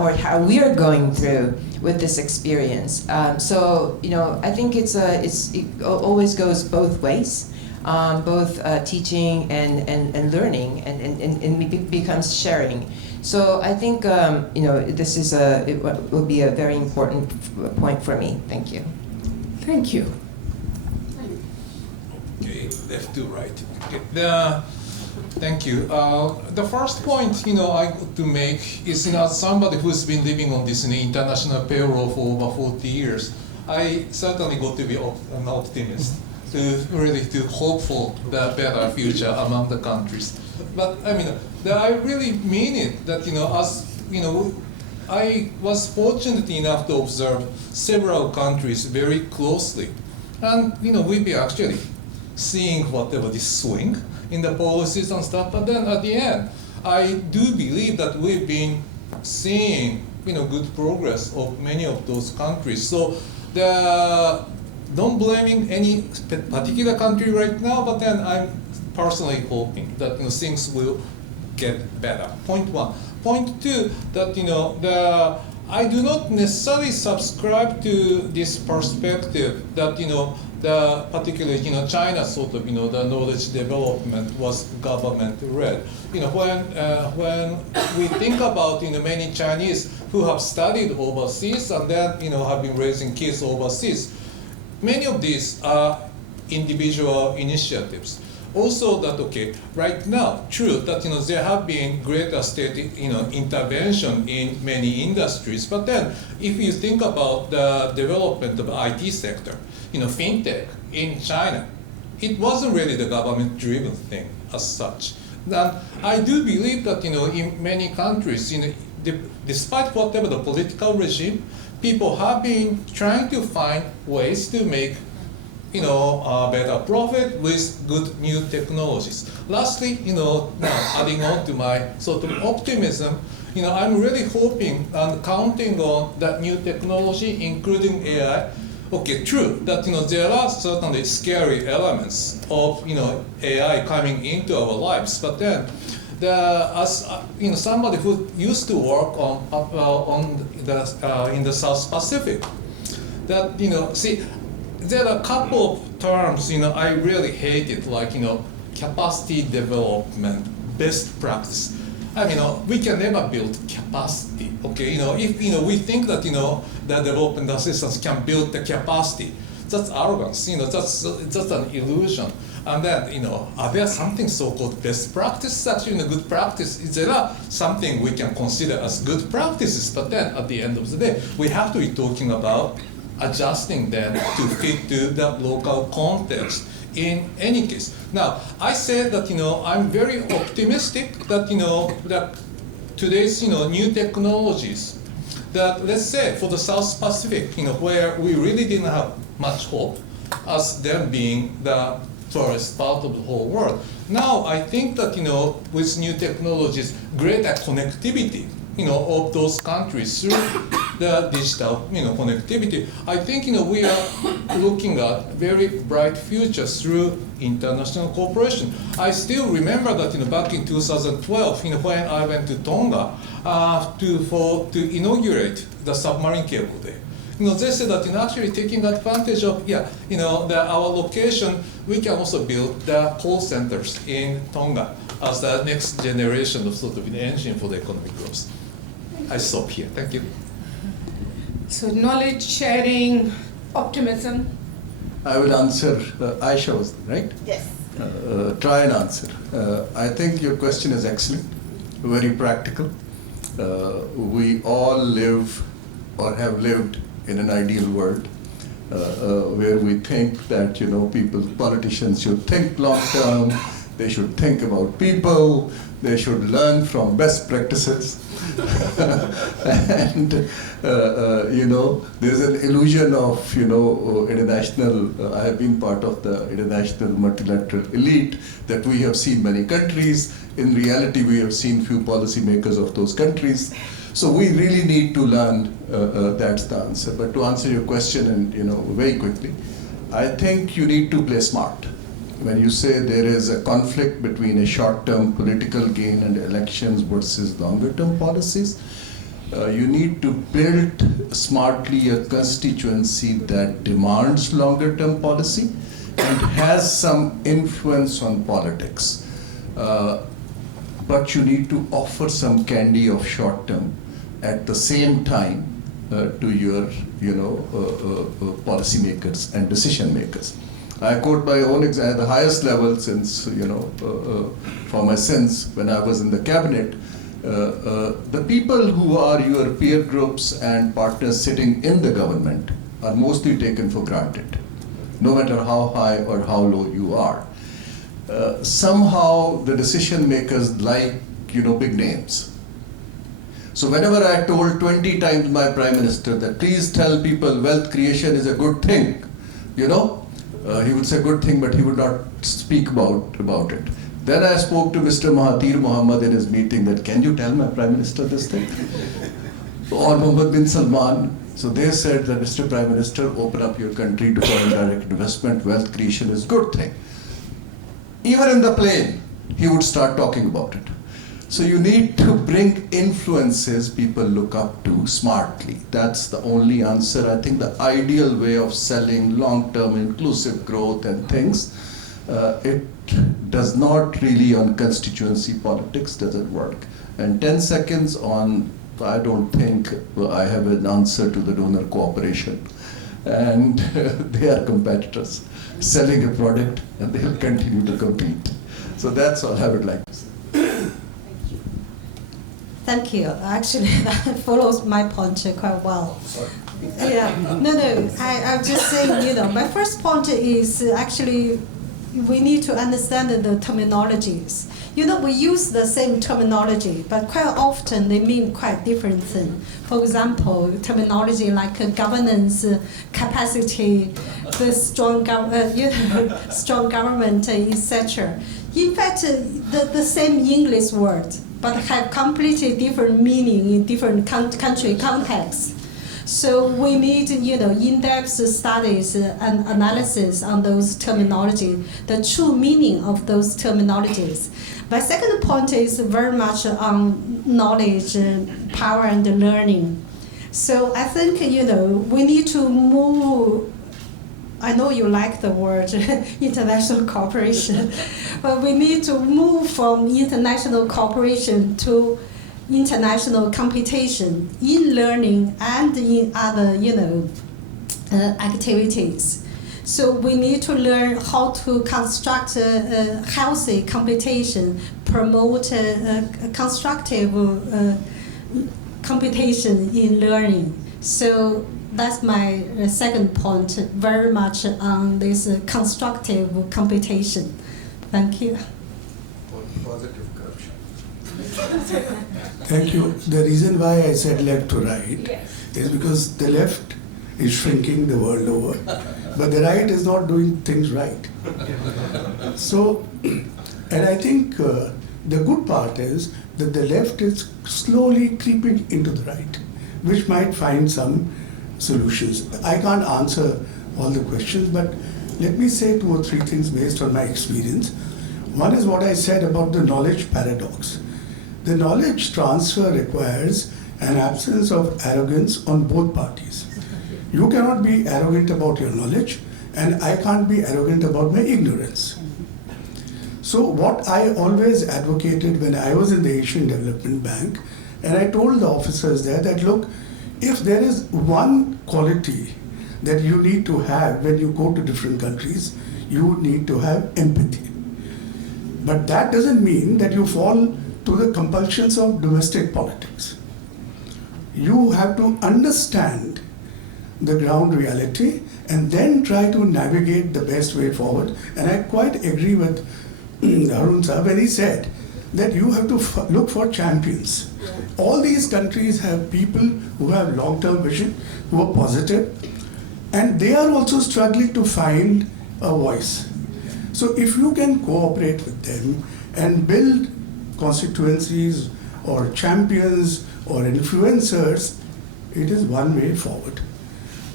or how we are going through with this experience. So I think it always goes both ways, both teaching and learning, and it becomes sharing. So I think this is it will be a very important point for me. Thank you. Thank you. Okay, left to right. Thank you. The first point, I want to make is, as somebody who's been living on this international payroll for over 40 years, I certainly got to be an optimist, to hope for the better future among the countries. But I really mean it. That I was fortunate enough to observe several countries very closely, and we've been actually seeing whatever this swing in the policies and stuff. But then at the end, I do believe that we've been seeing good progress of many of those countries. So don't blaming any particular country right now, but then I'm personally hoping that things will get better. Point one. Point two, that I do not necessarily subscribe to this perspective that particularly China sort of the knowledge development was government led. When we think about many Chinese who have studied overseas and then have been raising kids overseas, many of these are individual initiatives. Also that right now, true that there have been greater state intervention in many industries, but then if you think about the development of the IT sector, fintech in China, it wasn't really the government-driven thing as such. And I do believe that in many countries, despite whatever the political regime, people have been trying to find ways to make better profit with good new technologies. Lastly, now adding on to my sort of optimism, I'm really hoping and counting on that new technology, including AI. True that there are certainly scary elements of AI coming into our lives, but then as somebody who used to work in the South Pacific, that there are a couple of terms I really hated, like capacity development, best practice. We can never build capacity. If we think that the development assistance can build the capacity, that's arrogance. That's an illusion. And then are there something so-called best practice? Actually, good practice. There are something we can consider as good practices, but then at the end of the day, we have to be talking about adjusting them to fit to the local context in any case. Now, I said that I'm very optimistic that that today's new technologies, that let's say for the South Pacific, where we really didn't have much hope as them being the tourist part of the whole world. Now I think that with new technologies, greater connectivity of those countries through the digital connectivity, I think we are looking at very bright futures through international cooperation. I still remember that back in 2012, when I went to Tonga to inaugurate the submarine cable day. They said that actually taking advantage of our location, we can also build the call centers in Tonga as the next generation of sort of an engine for the economic growth. I stop here. Thank you. So knowledge sharing, optimism. I will answer. Aisha was right? Yes. Try and answer. I think your question is excellent, very practical. We all live or have lived in an ideal world where we think that politicians should think long term, they should think about people, they should learn from best practices. And there's an illusion of international. I have been part of the international multilateral elite that we have seen many countries. In reality, we have seen few policymakers of those countries. So we really need to learn. That's the answer. But to answer your question, and very quickly, I think you need to play smart. When you say there is a conflict between a short-term political gain and elections versus longer-term policies, you need to build smartly a constituency that demands longer-term policy and has some influence on politics. But you need to offer some candy of short-term at the same time to your policymakers and decision makers. I quote my own example at the highest level since, for my sins when I was in the cabinet. The people who are your peer groups and partners sitting in the government are mostly taken for granted, no matter how high or how low you are. Somehow the decision makers like, big names. So whenever I told 20 times my Prime Minister that please tell people wealth creation is a good thing, he would say good thing, but he would not speak about it. Then I spoke to Mr. Mahathir Mohamad in his meeting that can you tell my Prime Minister this thing? Or Mohammed bin Salman. So they said that Mr. Prime Minister, open up your country to foreign direct investment, wealth creation is good thing. Even in the plane, he would start talking about it. So you need to bring influences people look up to smartly. That's the only answer. I think the ideal way of selling long-term inclusive growth and things, it does not really on constituency politics, doesn't work. And 10 seconds on, I don't think I have an answer to the donor cooperation. And they are competitors selling a product and they will continue to compete. So that's all I would like to say. Thank you. Actually, that follows my point quite well. Sorry. Yeah, no. I'm just saying, my first point is actually we need to understand the terminologies. We use the same terminology, but quite often they mean quite different things. For example, terminology like governance, capacity, the strong government, etc. In fact, the same English word, but have completely different meaning in different country contexts. So we need, in-depth studies and analysis on those terminology, the true meaning of those terminologies. My second point is very much on knowledge, power, and learning. So I think, we need to move. I know you like the word international cooperation, but we need to move from international cooperation to international competition in learning and in other, activities. So we need to learn how to construct a healthy competition, promote a constructive competition in learning. So that's my second point, very much on this constructive competition. Thank you. Positive corruption. Thank you. The reason why I said left to right is because the left is shrinking the world over, but the right is not doing things right. So, and I think the good part is that the left is slowly creeping into the right, which might find some solutions. I can't answer all the questions, but let me say 2 or 3 things based on my experience. One is what I said about the knowledge paradox. The knowledge transfer requires an absence of arrogance on both parties. You cannot be arrogant about your knowledge, and I can't be arrogant about my ignorance. So what I always advocated when I was in the Asian Development Bank, and I told the officers there that, look, if there is one quality that you need to have when you go to different countries, you need to have empathy. But that doesn't mean that you fall to the compulsions of domestic politics. You have to understand the ground reality and then try to navigate the best way forward. And I quite agree with Arun sir when he said that you have to look for champions. All these countries have people who have long-term vision, who are positive, and they are also struggling to find a voice. So if you can cooperate with them and build constituencies or champions or influencers, it is one way forward.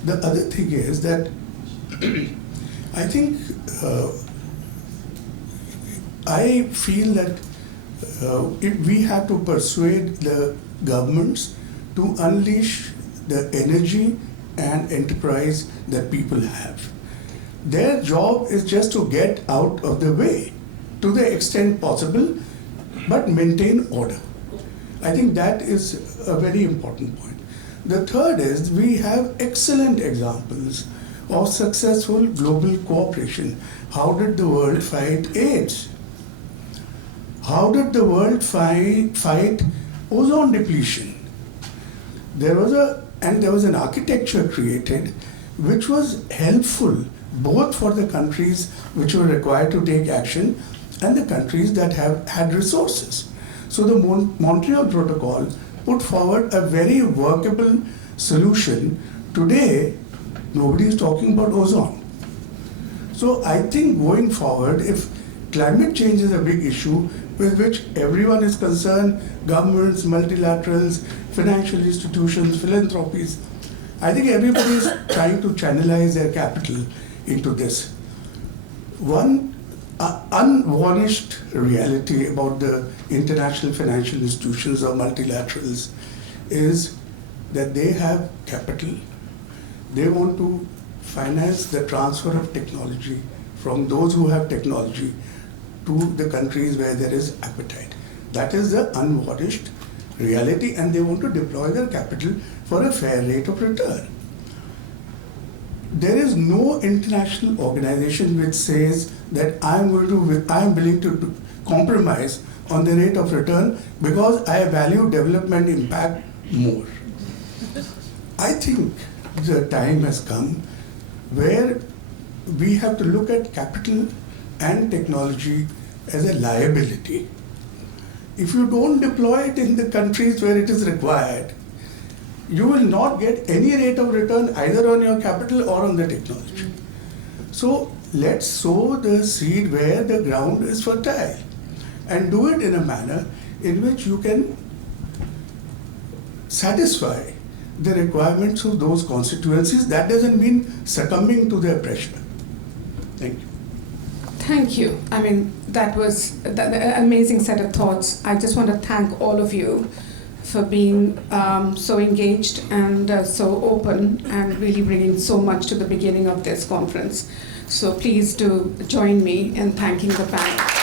The other thing is that I think I feel that we have to persuade the governments to unleash the energy and enterprise that people have. Their job is just to get out of the way to the extent possible, but maintain order. I think that is a very important point. The third is we have excellent examples of successful global cooperation. How did the world fight AIDS? How did the world fight ozone depletion? There was an architecture created which was helpful both for the countries which were required to take action and the countries that have had resources. So the Montreal Protocol put forward a very workable solution. Today, nobody is talking about ozone. So I think going forward, if climate change is a big issue with which everyone is concerned, governments, multilaterals, financial institutions, philanthropies, I think everybody is trying to channelize their capital into this. One unvarnished reality about the international financial institutions or multilaterals is that they have capital. They want to finance the transfer of technology from those who have technology to the countries where there is appetite. That is the unvarnished reality, and they want to deploy their capital for a fair rate of return. There is no international organization which says that I am willing to compromise on the rate of return because I value development impact more. I think the time has come where we have to look at capital and technology as a liability. If you don't deploy it in the countries where it is required, you will not get any rate of return either on your capital or on the technology. So let's sow the seed where the ground is fertile and do it in a manner in which you can satisfy the requirements of those constituencies. That doesn't mean succumbing to their pressure. Thank you. Thank you. I mean, that was an amazing set of thoughts. I just want to thank all of you for being so engaged and so open and really bringing so much to the beginning of this conference. So please do join me in thanking the panel.